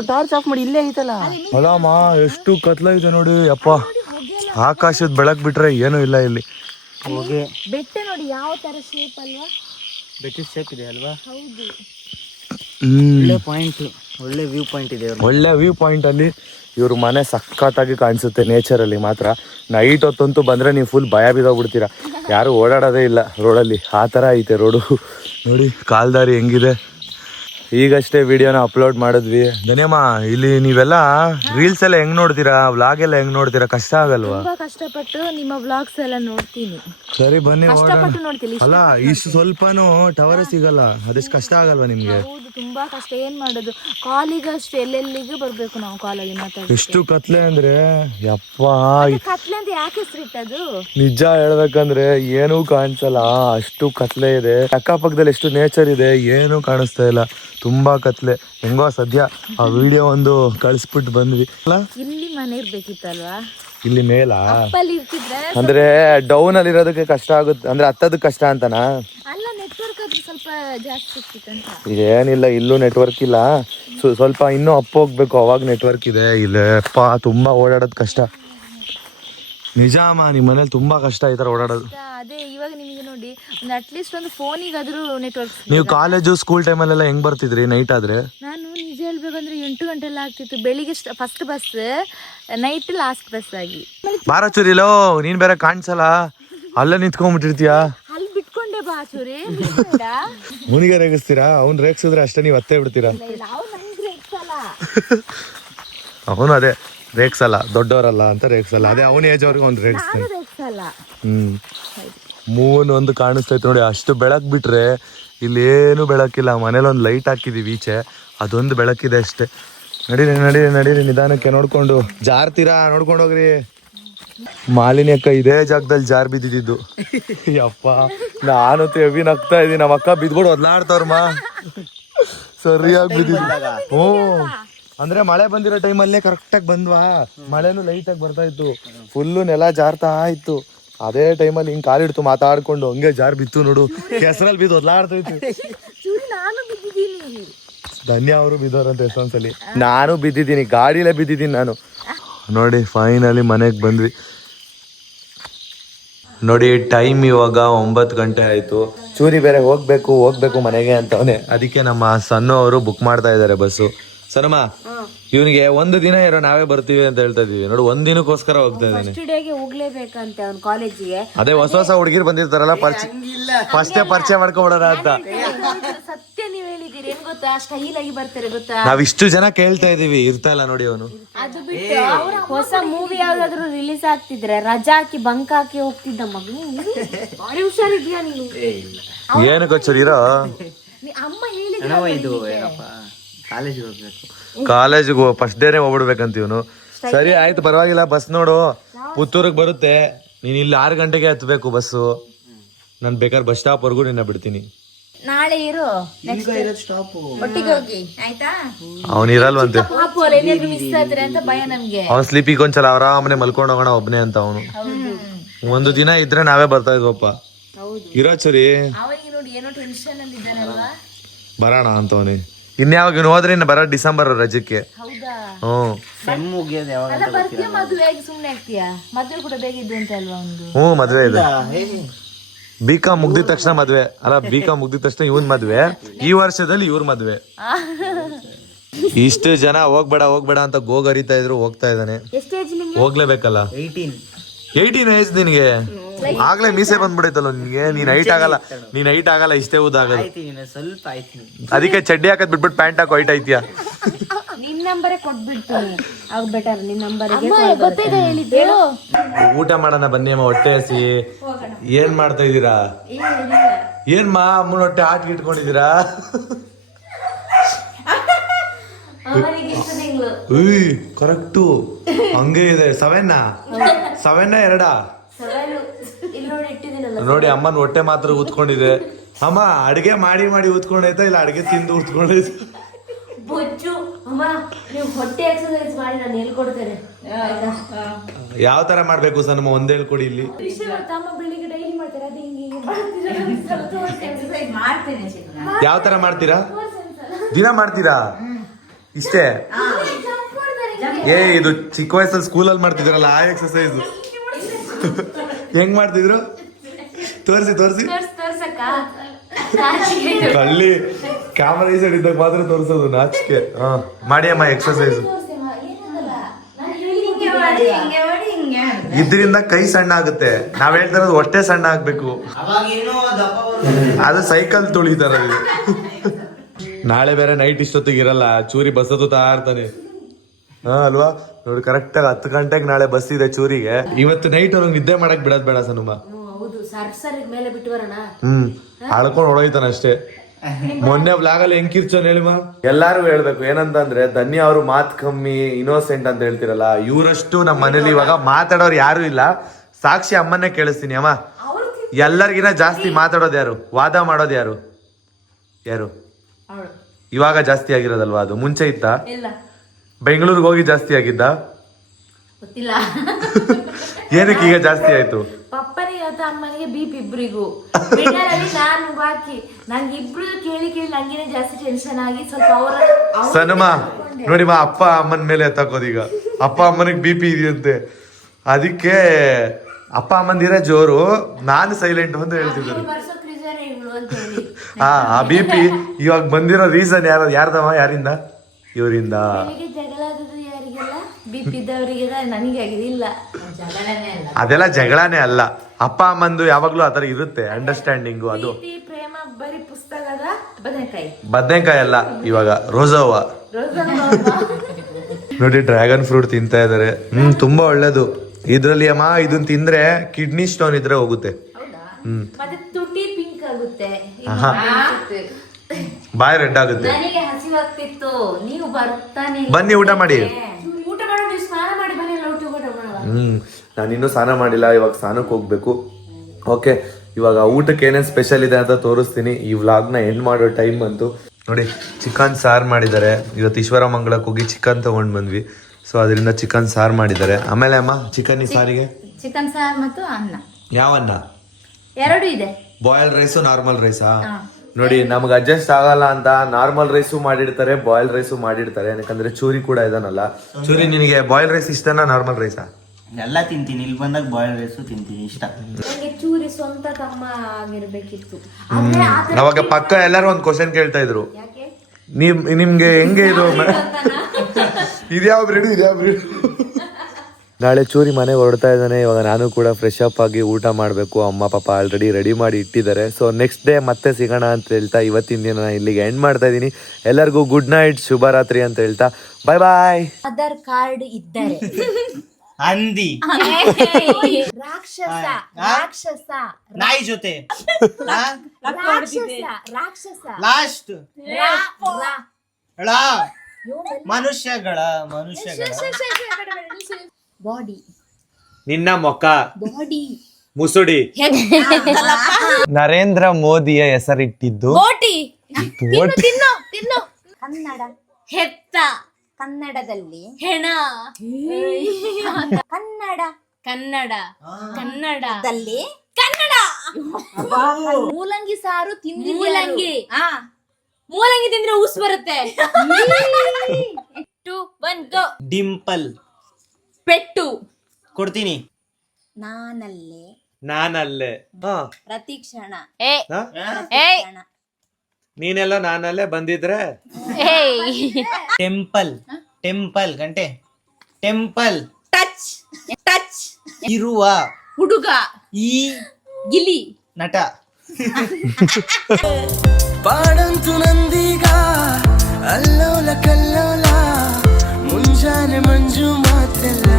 ಟಾರ್ಚ್ ಆಫ್ ಮಾಡಿ, ಇಲ್ಲೇ ಐತಲ್ಲ. ಅಲ್ಲಮ್ಮ ಎಷ್ಟು ಕತ್ಲ ಇದೆ ನೋಡಿ. ಅಪ್ಪ ಆಕಾಶದ ಬೆಳಕ್ ಬಿಟ್ರೆ ಏನು ಇಲ್ಲ ಇಲ್ಲಿ. ಬೆಟ್ಟ ನೋಡಿ ಯಾವ ತರ ಶೇಪ್ ಅಲ್ವಾ? ಬೆಟ್ಟದ ಶೇಪ್ ಇದೆ ಅಲ್ವಾ? ಹೌದು. ಒಳ್ಳೆ ಪಾಯಿಂಟ್, ಒಳ್ಳೆ ವ್ಯೂ ಪಾಯಿಂಟ್ ಇದೆ. ಒಳ್ಳೆ ವ್ಯೂ ಪಾಯಿಂಟ್ ಅಲ್ಲಿ ಇವ್ರ ಮನೆ ಸಖತ್ತಾಗಿ ಕಾಣಿಸುತ್ತೆ ನೇಚರ್ ಅಲ್ಲಿ ಮಾತ್ರ. ನೈಟ್ ಹೊತ್ತಂತೂ ಬಂದ್ರೆ ನೀವು ಫುಲ್ ಭಯ ಬಿದ್ದೋಗ್ಬಿಡ್ತೀರಾ. ಯಾರು ಓಡಾಡೋದೇ ಇಲ್ಲ ರೋಡಲ್ಲಿ, ಆ ತರ ಐತೆ ರೋಡು ನೋಡಿ. ಕಾಲ್ದಾರಿ ಹೆಂಗಿದೆ. ಈಗಷ್ಟೇ ವಿಡಿಯೋನ ಅಪ್ಲೋಡ್ ಮಾಡಿದ್ವಿ. ಧನ್ಯಮ್ಮ, ಇಲ್ಲಿ ನೀವೆಲ್ಲ ರೀಲ್ಸ್ ಎಲ್ಲ ಹೆಂಗ್ ನೋಡ್ತೀರಾ, ವ್ಲಾಗ್ ಎಲ್ಲ ಹೆಂಗ್ ನೋಡ್ತೀರಾ? ಕಷ್ಟ ಆಗಲ್ವಾ? ತುಂಬಾ ಕಷ್ಟಪಟ್ಟು ನಿಮ್ಮ ವ್ಲಾಗ್ಸ್ ಎಲ್ಲ ನೋಡ್ತೀನಿ. ಸರಿ ಬನ್ನಿ. ಕಷ್ಟಪಟ್ಟು ನೋಡ್ತೀನಿ. ಅಲ್ಲ ಇಷ್ಟು ಸ್ವಲ್ಪನೂ ಟವರ್ ಸಿಗಲ್ಲ, ಅದೆಷ್ಟು ಕಷ್ಟ ಆಗಲ್ವಾ ನಿಮ್ಗೆ? ಹೌದು, ತುಂಬಾ ಕಷ್ಟ. ಏನ್ ಮಾಡೋದು, ಕಾಲಿಗಷ್ಟು ಎಲ್ಲೆಲ್ಲಿಗೂ ಬರ್ಬೇಕು ನಾವು ಕಾಲಲ್ಲಿ ಮಾತಾಡಿ. ಎಷ್ಟು ಕತ್ಲೆ ಅಂದ್ರೆ ಯಪ್ಪ. ಕತ್ಲೆ ಅಂತ ಯಾಕೆ ಹೆಸರಿಟ್ಟದು? ನಿಜ ಹೇಳ್ಬೇಕಂದ್ರೆ ಏನೂ ಕಾಣಿಸಲ್ಲ, ಅಷ್ಟು ಕತ್ಲೆ ಇದೆ. ಅಕ್ಕಪಕ್ಕದಲ್ಲಿ ಎಷ್ಟು ನೇಚರ್ ಇದೆ, ಏನೂ ಕಾಣಿಸ್ತಾ ಇಲ್ಲ. ತುಂಬಾ ಕತ್ಲೆ. ಹೆಂಗೋ ಸದ್ಯ ಆ ವಿಡಿಯೋ ಒಂದು ಕಳಿಸ್ಬಿಟ್ಟು ಬಂದ್ವಿ. ಇಲ್ಲಿ ಮನೆ ಇರ್ಬೇಕಿತ್ತಲ್ವಾ? ಇಲ್ಲಿ ಮೇಲ ಇರ್ತಿದ್ರೆ ಅಂದ್ರೆ ಡೌನ್ ಅಲ್ಲಿ ಇರೋದಕ್ಕೆ ಕಷ್ಟ ಆಗುತ್ತೆ, ಅಂದ್ರೆ ಹತ್ತದಕ್ಕೆ ಕಷ್ಟ ಅಂತನಾ? ಅಲ್ಲ, ನೆಟ್ವರ್ಕ್ ಆದ್ರೆ ಸ್ವಲ್ಪ ಜಾಸ್ತಿ ಸಿಕ್ತಿತ್ತಂತ. ಏನಿಲ್ಲ, ಇಲ್ಲೂ ನೆಟ್ವರ್ಕ್ ಇಲ್ಲ. ಸ್ವಲ್ಪ ಇನ್ನೂ ಅಪ್ ಹೋಗ್ಬೇಕು, ಅವಾಗ ನೆಟ್ವರ್ಕ್ ಇದೆ. ಇಲ್ಲಪ್ಪ ತುಂಬಾ ಓಡಾಡೋದು ಕಷ್ಟ. ನಿಜ ಅಮ್ಮ, ನಿಮ್ಮ ಮನೇಲಿ ತುಂಬಾ ಕಷ್ಟ ಈ ತರ ಓಡಾಡೋದು. ಅದೇ ಇವಾಗ ನಿಮಗೆ ನೋಡಿ ಒಂದು ಅಟ್ಲೀಸ್ಟ್ ಒಂದು ಫೋನಿಗಾದ್ರೂ ನೆಟ್ವರ್ಕ್. ನೀವು ಕಾಲೇಜು ಸ್ಕೂಲ್ ಟೈಮಲ್ಲೆಲ್ಲ ಹೆಂಗ್ ಬರ್ತಿದ್ರಿ ನೈಟ್ ಆದ್ರೆ? ನಾನು ನಿಜ ಹೇಳ್ಬೇಕಂದ್ರೆ 8 ಗಂಟೆ ಎಲ್ಲ ಆಗ್ತಿತ್ತು. ಬೆಳಿಗ್ಗೆ first bus, night last bus ಆಗಿ. ಬಾರಚೂರಿಲೋ ನೀನ್ ಬೇರೆ ಕಾಣಿಸಲ್ಲ, ಅಲ್ಲೇ ನಿಂತ್ಕೊಂಡ್ಬಿಟ್ಟಿರ್ತೀಯ. ಅಲ್ಲಿ ಬಿಟ್ಕೊಂಡೆ ಬಾ ಚೂರಿ. ಮುನಿಗೆ ರೇಗಿಸ್ತೀರಾ? ಅವ್ನ್ ರೇಗ್ಸಿದ್ರೆ ಅಷ್ಟೇ ನೀವು ಹತ್ತೇ ಬಿಡ್ತೀರಾ. ಅವನು ಅದೇ ರೇಗ್ಸಲ್ಲ, ದೊಡ್ಡವರಲ್ಲ ಅಂತ ರೇಗ್ಸಲ್ಲ. ಅದೇ ಅವನ ಏಜ್ ಅವ್ರಿಗೆ ಒಂದು ರೇಗ್ಸ್ತಾನೆ. ಮೂನ್ ಒಂದು ಕಾಣಿಸ್ತೈತೆ ನೋಡಿ, ಅಷ್ಟು ಬೆಳಕ್ ಬಿಟ್ರೆ ಇಲ್ಲಿ ಏನು ಬೆಳಕಿಲ್ಲ. ಮನೇಲಿ ಒಂದು ಲೈಟ್ ಹಾಕಿದೀವಿ ಈಚೆ, ಅದೊಂದು ಬೆಳಕಿದೆ ಅಷ್ಟೇ. ನಡೀರಿ ನಡೀರಿ ನಡೀರಿ, ನಿಧಾನಕ್ಕೆ ನೋಡ್ಕೊಂಡು. ಜಾರ್ತೀರಾ? ನೋಡ್ಕೊಂಡು ಹೋಗ್ರಿ. ಮಾಲಿನಿ ಅಕ್ಕ ಇದೇ ಜಾಗದಲ್ಲಿ ಜಾರ್ ಬಿದ್ದಿದ್ದು. ಯಪ್ಪ, ನಾನು ತೆವಿ ನಗ್ತಾ ಇದೀನಿ, ನಮ್ಮ ಅಕ್ಕ ಬಿದ್ಕೊಂಡು ಒದ್ಲಾಡ್ತವ್ರಮ್ಮ. ಸರಿಯಾಗಿ ಬಿದ್ದಿದ್ದು. ಹ್ಞೂ, ಅಂದ್ರೆ ಮಳೆ ಬಂದಿರೋ ಟೈಮಲ್ಲೇ ಕರೆಕ್ಟಾಗಿ ಬಂದ್ವಾ, ಮಳೆನೂ ಲೈಟಾಗಿ ಬರ್ತಾ ಇತ್ತು, ಫುಲ್ಲು ನೆಲ ಜಾರ್ತಾ ಇತ್ತು. ಅದೇ ಟೈಮಲ್ಲಿ ಹಿಂಗ್ ಕಾಲಿಡ್ತು ಮಾತಾಡ್ಕೊಂಡು, ಹಂಗೆ ಜಾರ್ ಬಿತ್ತು ನೋಡು, ಕೆಸರಲ್ಲಿ ಬಿದ್ದು ಒದ್ಲಾಡ್ತೈತಿ. ಧನ್ಯ ಅವರು ಬಿದ್ದೋರಂತೆ ಎಷ್ಟೊಂದ್ಸಲಿ. ನಾನು ಬಿದ್ದಿದ್ದೀನಿ, ಗಾಡಿಲೇ ಬಿದ್ದಿದ್ದೀನಿ ನಾನು. ನೋಡಿ ಫೈನಲಿ ಮನೆಗೆ ಬಂದ್ವಿ. ನೋಡಿ ಟೈಮ್ ಇವಾಗ 9 ಗಂಟೆ ಆಯ್ತು. ಚೂರಿ ಬೇರೆ ಹೋಗ್ಬೇಕು ಮನೆಗೆ ಅಂತವನೆ. ಅದಕ್ಕೆ ನಮ್ಮ ಸನ್ನು ಅವರು ಬುಕ್ ಮಾಡ್ತಾ ಇದ್ದಾರೆ ಬಸ್ಸು. ಸನಮ್ಮ, ಇವನಿಗೆ ಒಂದು ದಿನ ಇರೋ ನಾವೇ ಬರ್ತೀವಿ ಅಂತ ಹೇಳ್ತಾ ಇದೀವಿ. ನೋಡಿ, ಒಂದ್ ದಿನಕ್ಕೋಸ್ಕರ ಹೋಗ್ತಾ ಇದ್ದಾನೆ. ಹೋಗ್ಲೇಬೇಕಂತೆ ಅವ್ನ ಕಾಲೇಜಿಗೆ. ಅದೇ ಹೊಸ ಹುಡುಗಿರ್ ಬಂದಿರ್ತಾರಲ್ಲ, ಫಸ್ಟೇ ಪರಿಚಯ ಮಾಡ್ಕೊಬಿಡೋಣ ಅಂತ. ಸತ್ಯ ನೀವ್ ಹೇಳಿದೀರಿ, ಏನ್ ಗೊತ್ತಾ, ಸ್ಟೈಲ್ ಆಗಿ ಬರ್ತಾರೆ ಗೊತ್ತಾ. ನಾವಿಷ್ಟು ಜನ ಕೇಳ್ತಾ ಇದೀವಿ, ಇರ್ತಾ ಇಲ್ಲ ನೋಡಿ ಅವನು. ಅದು ಬಿಟ್ಟು ಹೊಸ ಮೂವಿ ಯಾವ್ದಾದ್ರು ರಿಲೀಸ್ ಆಗ್ತಿದ್ರೆ ರಜಾ ಹಾಕಿ ಬಂಕ್ ಹಾಕಿ ಹೋಗ್ತಿದ್ದ ಮಗನು. ಭಾರಿ ಹುಷಾರಿದ್ಯಾ ನೀನು. ಏನಕ್ಕೆ ಇರೋ ಅಮ್ಮ ಹೇಳಿದ್ರು ಕಾಲೇಜಿಗೆ ಫಸ್ಟ್ ಡೇನೆ ಹೋಗ್ಬಿಡ್ಬೇಕಂತ ಇವನು. ಸರಿ ಆಯ್ತು, ಪರವಾಗಿಲ್ಲ. ಬಸ್ ನೋಡು, ಪುತ್ತೂರಿಗೆ ಬರುತ್ತೆ. ನೀನ್ ಇಲ್ಲಿ 6 ಗಂಟೆಗೆ ಹತ್ಬೇಕು ಬಸ್ಸು. ನಾನು ಬೇಕಾದ್ರೆ ಬಸ್ ಸ್ಟಾಪ್ ವರ್ಗು ನಿನ್ನ ಬಿಡ್ತೀನಿ. ನಾಳೆ ಇರು, ಒಟ್ಟಿಗೆ ಹೋಗಿ ಆಯ್ತಾ. ಅವ್ನು ಇರಲ್ವಂತೆ, ಮಿಸ್ ಆದ್ರೆ ಅಂತ ಭಯ ನಮ್ಗೆ. ಅವ್ನ್ ಸ್ಲೀಪಿಗೆ ಒಂದ್ಸಲ ಆರಾಮನೆ ಮಲ್ಕೊಂಡು ಹೋಗೋಣ ಒಬ್ನೇ ಅಂತ ಅವನು. ಒಂದು ದಿನ ಇದ್ರೆ ನಾವೇ ಬರ್ತಾ ಇದ್ವಪ್ಪ. ಇರೋ ಚುರಿ, ಅವನಿಗೆ ನೋಡಿ ಏನೋ ಟೆನ್ಷನ್ ಅಲ್ಲಿ ಇದ್ದಾನಲ್ವಾ. ಬರೋಣ ಅಂತವನಿ. ಇನ್ಯಾವಾಗ ಇವ್ನು ಹೋದ್ರೆ ಇನ್ನು ಬರೋ ಡಿಸೆಂಬರ್ ರಜಕ್ಕೆ. ಹೌದಾ? ಮುಗಿಯೋದು ಮದುವೆಗೆ ಸುಮ್ನೆ ಆಗ್ತೀಯಾ? ಮದುವೆ ಕೂಡ ಬೇಗ ಇದ್ದು ಅಂತ ಅಲ್ವಾ ಒಂದು? ಹ್ಞೂ, ಮದ್ವೆ ಇದೆ. B.Com ಮುಗ್ದಿದ ತಕ್ಷಣ ಮದ್ವೆ ಅಲ್ಲ, B.Com ಮುಗ್ದಿದ ತಕ್ಷಣ ಇವನ್ ಮದ್ವೆ. ಈ ವರ್ಷದಲ್ಲಿ ಇವ್ರ ಮದ್ವೆ. ಇಷ್ಟು ಜನ ಹೋಗ್ಬೇಡ ಅಂತ ಗೋಗರಿತಾ ಇದ್ರು, ಹೋಗ್ತಾ ಇದ್ದಾನೆ. ಹೋಗ್ಲೇಬೇಕಲ್ಲ. 18 ಏಜ್ ನಿನ್ಗೆ. ಆಗ್ಲೇ ಮೀಸೆ ಬಂದ್ಬಿಡೈತಲ್ಲ ನಿನ್ಗೆ. ನೀನ್ ಹೈಟ್ ಆಗಲ್ಲ ಇಷ್ಟೇ ಉದ್ದಾಗಲ್ಲ. ಸ್ವಲ್ಪ ಆಯ್ತು. ಅದಕ್ಕೆ ಚಡ್ಡಿ ಹಾಕದ್ ಬಿಟ್ಬಿಟ್ಟು ಪ್ಯಾಂಟ್ ಹಾಕೋ ಹೈಟ್ ಐತಿಯಾ. ನಿನ್ ನಂಬರೇ ಕೊಟ್ಬಿಡ್ತೀನಿ, ಆಗ ಬೆಟರ್. ನಿನ್ ನಂಬರ್ ಹೇಳಿದ್ದೇಳು. ಊಟ ಮಾಡೋಣ ಬನ್ನಿ ಅಮ್ಮ, ಹೊಟ್ಟೆ ಹಸಿ. ಏನ್ ಮಾಡ್ತಾ ಇದೀರಾ? ಏನ್ ಅಮ್ಮನ ಹೊಟ್ಟೆ ಆಟ ಇಟ್ಕೊಂಡಿದೀರಾ? ಕರೆಕ್ಟು ಹಂಗೆ ಇದೆ. 7 2 ನೋಡಿ, ಅಮ್ಮನ ಹೊಟ್ಟೆ ಮಾತ್ರ ಊದ್ಕೊಂಡಿದೆ. ಅಮ್ಮ ಅಡ್ಗೆ ಮಾಡಿ ಊದ್ಕೊಂಡೈತಾ ಇಲ್ಲ ಅಡ್ಗೆ ತಿಂದು ಊದ್ಕೊಂಡೈತೆ? ಬೊಜ್ಜು ಅಮ್ಮ, ನೀವು ಹೊಟ್ಟೆ ಎಕ್ಸರ್ಸೈಸ್ ಮಾಡಿ ನಾನು ಹೇಳ್ಕೊಡ್ತೇನೆ. ಯಾವ ತರ ಮಾಡ್ಬೇಕು ಸರ್ ಒಂದ್ ಹೇಳ್ಕೊಡಿ ಇಲ್ಲಿ. ಬೆಳಿಗ್ಗೆ ಡೈಲಿ ಮಾಡ್ತಾರೆ, ಅದು ಹಿಂಗೆ ಯಾವ ತರ ಮಾಡ್ತೀರಾ? ದಿನ ಮಾಡ್ತೀರಾ ಇಷ್ಟೇ? ಇದು ಚಿಕ್ಕ ವಯಸ್ಸಲ್ಲಿ ಸ್ಕೂಲಲ್ಲಿ ಮಾಡ್ತಿದ್ರಲ್ಲ ಆ ಎಕ್ಸರ್ಸೈಸ್ ಹೆಂಗ್ ಮಾಡ್ತಿದ್ರು? ತೋರಿಸಿ ಅಲ್ಲಿ ಕ್ಯಾಮರಾ ಈ ಸೈಡ್ ಇದ್ದಾಗ ಮಾತ್ರ ತೋರಿಸೋದು, ನಾಚಿಕೆ. ಮಾಡಿ ಅಮ್ಮ ಎಕ್ಸರ್ಸೈಸ್. ಇದರಿಂದ ಕೈ ಸಣ್ಣ ಆಗುತ್ತೆ. ನಾವ್ ಹೇಳ್ತಾರದು ಹೊಟ್ಟೆ ಸಣ್ಣ ಆಗ್ಬೇಕು. ಅದು ಸೈಕಲ್ ತುಳಿತಾರ. ನಾಳೆ ಬೇರೆ ನೈಟ್ ಇಷ್ಟೊತ್ತಿಗೆ ಇರಲ್ಲ, ಚೂರಿ ಬಸ್ ಹತ್ತುತ್ತಾ ಇರ್ತಾನೆ. ಅಲ್ವಾ? ನೋಡಿ, ಕರೆಕ್ಟ್ ಆಗಿ 10 ಗಂಟೆಗೆ ನಾಳೆ ಬಸ್ ಇದೆ ಚೂರಿಗೆ. ಇವತ್ತು ನೈಟ್ ಅವ್ರಿಗೆ ನಿದ್ದೆ ಮಾಡಕ್ ಬಿಡೋದ್ ಬೇಡ ಸನುಮ. ಆಳ್ಕೊಂಡ್ ಹೊಡೋಯ್ತಾನ ಅಷ್ಟೇ. ಮೊನ್ನೆ ಬ್ಲಾಗಲ್ಲಿ ಹೆಂಗ್ ಕಿರ್ಚೋನ್ ಹೇಳಿಮ. ಎಲ್ಲಾರು ಹೇಳ್ಬೇಕು ಏನಂತಂದ್ರೆ, ಧನ್ಯ ಅವರು ಮಾತ್ ಕಮ್ಮಿ, ಇನ್ನೋಸೆಂಟ್ ಅಂತ ಹೇಳ್ತಿರಲ್ಲ, ಇವರಷ್ಟು ನಮ್ಮ ಮನೇಲಿ ಇವಾಗ ಮಾತಾಡೋರು ಯಾರು ಇಲ್ಲ. ಸಾಕ್ಷಿ ಅಮ್ಮನ್ನೇ ಕೇಳಿಸ್ತೀನಿ. ಅಮ್ಮ, ಎಲ್ಲರಿಗಿನ ಜಾಸ್ತಿ ಮಾತಾಡೋದು ಯಾರು, ವಾದ ಮಾಡೋದು ಯಾರು? ಇವಾಗ ಜಾಸ್ತಿ ಆಗಿರೋದಲ್ವಾ? ಅದು ಮುಂಚೆ ಇತ್ತ? ಬೆಂಗಳೂರಿಗೆ ಹೋಗಿ ಜಾಸ್ತಿ ಆಗಿದ್ದ? ಗೊತ್ತಿಲ್ಲ. ಏನಕ್ಕೆ ಈಗ ಜಾಸ್ತಿ ಆಯ್ತು? ಪಪ್ಪನಿಗೆ ಅಥವಾ ಅಮ್ಮನಿಗೆ BP ಇಬ್ರಿಗೂ. ನಾನು ಬಾಕಿ ನಂಗೆ ಇಬ್ರು ಕೇಳಿ ನಂಗೇನೆ ಜಾಸ್ತಿ ಟೆನ್ಷನ್ ಆಗಿ ಸ್ವಲ್ಪ ಅವರ ಸನಮ ನೋಡಿ ಅಪ್ಪ ಅಮ್ಮನ ಮೇಲೆ ಎತ್ತಾಕೋದು. ಈಗ ಅಪ್ಪ ಅಮ್ಮನಿಗೆ BP ಇದೆಯಂತೆ, ಅದಕ್ಕೆ ಅಪ್ಪ ಅಮ್ಮಂದಿರೇ ಜೋರು, ನಾನು ಸೈಲೆಂಟ್ ಅಂತ ಹೇಳ್ತಿದ್ದಾರೆ. ಆ BP ಇವಾಗ ಬಂದಿರೋ ರೀಸನ್ ಯಾರ್ದವ ಇವರಿಂದ. ಅದೆಲ್ಲ ಜಗಳನೇ ಅಲ್ಲ, ಅಪ್ಪ ಅಮ್ಮಂದು ಯಾವಾಗ್ಲೂ ಆತರ ಇರುತ್ತೆ ಅಂಡರ್ಸ್ಟ್ಯಾಂಡಿಂಗ್. ಅದು ಪ್ರೇಮ ಬರೀ ಪುಸ್ತಕದ ಬದನೆಕಾಯಿ ಅಲ್ಲ, ಇವಾಗ ರೋಸವ್ವ ನೋಡಿ ಡ್ರ್ಯಾಗನ್ ಫ್ರೂಟ್ ತಿಂತಾ ಇದಾರೆ. ತುಂಬಾ ಒಳ್ಳೇದು ಇದ್ರಲ್ಲಿ ಅಮ್ಮ. ಇದನ್ನ ತಿಂದ್ರೆ ಕಿಡ್ನಿ ಸ್ಟೋನ್ ಇದ್ರೆ ಹೋಗುತ್ತೆ. ಮತ್ತೆ ತುಟಿ ಪಿಂಕ್ ಆಗುತ್ತೆ, ಬಾಯಿ ರೆಡ್ ಆಗುತ್ತೆ. ನನಗೆ ಹಸಿವಾಗ್ತಿತ್ತು, ನೀವು ಬರ್ತಾನೆ ಬನ್ನಿ ಊಟ ಮಾಡಿ. ಊಟ ಮಾಡೋದು, ಸ್ನಾನ ಮಾಡಿ ಬನ್ನಿ, ಊಟ ಮಾಡೋಣ. ನಾನು ಇನ್ನೂ ಸ್ನಾನ ಮಾಡಿಲ್ಲ, ಇವಾಗ ಸ್ನಾನಕ್ಕೆ ಹೋಗ್ಬೇಕು. ಓಕೆ, ಇವಾಗ ಊಟಕ್ಕೆ ಏನೇನು ಸ್ಪೆಷಲ್ ಇದೆ ಅಂತ ತೋರಿಸ್ತೀನಿ. ಈ ವ್ಲಾಗ್ನ ಎಂಡ್ ಮಾಡೋ ಟೈಮ್ ಬಂತು. ನೋಡಿ ಚಿಕನ್ ಸಾರು ಮಾಡಿದ್ದಾರೆ. ಇವತ್ತು ಈಶ್ವರ ಮಂಗಳಕ್ಕೆ ಹೋಗಿ ಚಿಕನ್ ತಗೊಂಡ್ ಬಂದ್ವಿ. ಸೊ ಅದರಿಂದ ಚಿಕನ್ ಸಾರು ಮಾಡಿದ್ದಾರೆ. ಆಮೇಲೆ ಅಮ್ಮ ಚಿಕನ್ ಸಾರಿಗೆ ಚಿಕನ್ ಸಾರು ಮತ್ತು ಅನ್ನ. ಯಾವ ಅನ್ನ? ಎರಡು ಇದೆ. ಬಾಯ್ಲ್ಡ್ ರೈಸು ನಾರ್ಮಲ್ ರೈಸಾ? ನೋಡಿ ನಮ್ಗೆ ಅಡ್ಜಸ್ಟ್ ಆಗಲ್ಲ ಅಂತ ನಾರ್ಮಲ್ ರೈಸು ಮಾಡಿರ್ತಾರೆ, ಬಾಯ್ಲ್ಡ್ ರೈಸು ಮಾಡಿರ್ತಾರೆ. ಯಾಕಂದ್ರೆ ಚೂರಿ ಕೂಡ ಇದಾನಲ್ಲ. ಚೂರಿ, ನಿನಗೆ ಬಾಯ್ಲ್ಡ್ ರೈಸ್ ಇಷ್ಟನಾ ನಾರ್ಮಲ್ ರೈಸಾ? ಎಲ್ಲ ತಿಂತೀನಿ, ಇಲ್ಲಿ ಬಂದಾಗ ಬಾಯ್ಲ್ಡ್ ರೈಸು ತಿಂತೀನಿ, ಇಷ್ಟ. ನನಗೆ ಚೂರಿ ಸ್ವಂತ ತಮ್ಮ ಆಗಿರ್ಬೇಕಿತ್ತು. ಅವಾಗ ಪಕ್ಕ ಎಲ್ಲರೂ ಒಂದು ಕ್ವಶನ್ ಕೇಳ್ತಾ ಇದ್ರು, ನಿಮ್ಗೆ ಹೆಂಗೆ ಇದು ಇದ್ಯಾವ ಬ್ರೀಡು ಇದ್ಯಾವ ಬ್ರೀಡು. ನಾಳೆ ಚೂರಿ ಮನೆಗೆ ಹೊರಡ್ತಾ ಇದ್ದಾನೆ. ಇವಾಗ ನಾನು ಕೂಡ ಫ್ರೆಶ್ ಅಪ್ ಆಗಿ ಊಟ ಮಾಡಬೇಕು. ಅಮ್ಮ ಪಾಪ ಆಲ್ರೆಡಿ ರೆಡಿ ಮಾಡಿ ಇಟ್ಟಿದ್ದಾರೆ. ಸೊ ನೆಕ್ಸ್ಟ್ ಡೇ ಮತ್ತೆ ಸಿಗೋಣ ಅಂತ ಹೇಳ್ತಾ ಇವತ್ತಿನ ದಿನ ಇಲ್ಲಿಗೆ ಎಂಡ್ ಮಾಡ್ತಾ ಇದ್ದೀನಿ. ಎಲ್ಲರಿಗೂ ಗುಡ್ ನೈಟ್, ಶುಭರಾತ್ರಿ ಅಂತ ಹೇಳ್ತಾ ಬಾಯ್ ಬಾಯ್. ಆಧಾರ್ ಕಾರ್ಡ್ ಇದ್ದರೆ ಹಂದಿ, ರಾಕ್ಷಸ, ರಾಕ್ಷಸ, ನಾಯಿ ಜೊತೆ, ರಾಕ್ಷಸ, ಲಾಸ್ಟ್ ಮನುಷ್ಯಗಳ ಬಾಡಿ, ನಿನ್ನ ಮೊಕ್ಕ, ಬಾಡಿ, ಮುಸುಡಿ. ನರೇಂದ್ರ ಮೋದಿಯ ಹೆಸರಿಟ್ಟಿದ್ದು ಬೋಟಿ. ತಿನ್ನು. ಕನ್ನಡ, ಹೆತ್ತ, ಕನ್ನಡದಲ್ಲಿ ಹೆಣ, ಕನ್ನಡ, ಕನ್ನಡ, ಕನ್ನಡದಲ್ಲಿ ಕನ್ನಡ. ಮೂಲಂಗಿ ಸಾರು ತಿಂದಿ? ಮೂಲಂಗಿ ತಿಂದ್ರೆ ಊಸ್ ಬರುತ್ತೆ. ಡಿಂಪಲ್, ಪೆಟ್ಟು, ಕೊಡ್ತೀನಿ. ನಾನಲ್ಲೇ ಪ್ರತಿಕ್ಷಣ, ನೀನೆಲ್ಲ ನಾನಲ್ಲೇ ಬಂದಿದ್ರೆ. ಟೆಂಪಲ್ ಗಂಟೆ, ಟೆಂಪಲ್, ಟಚ್, ಇರುವ, ಹುಡುಗ, ಈ ಗಿಲಿ, ನಟ. ಪಾಡಂತು ನಂದೀಗ ಅಲ್ಲೋಲ ಕಲ್ಲೋಲ ಮುಂಜಾನೆ ಮಂಜು ಮಾತೆಲ್ಲ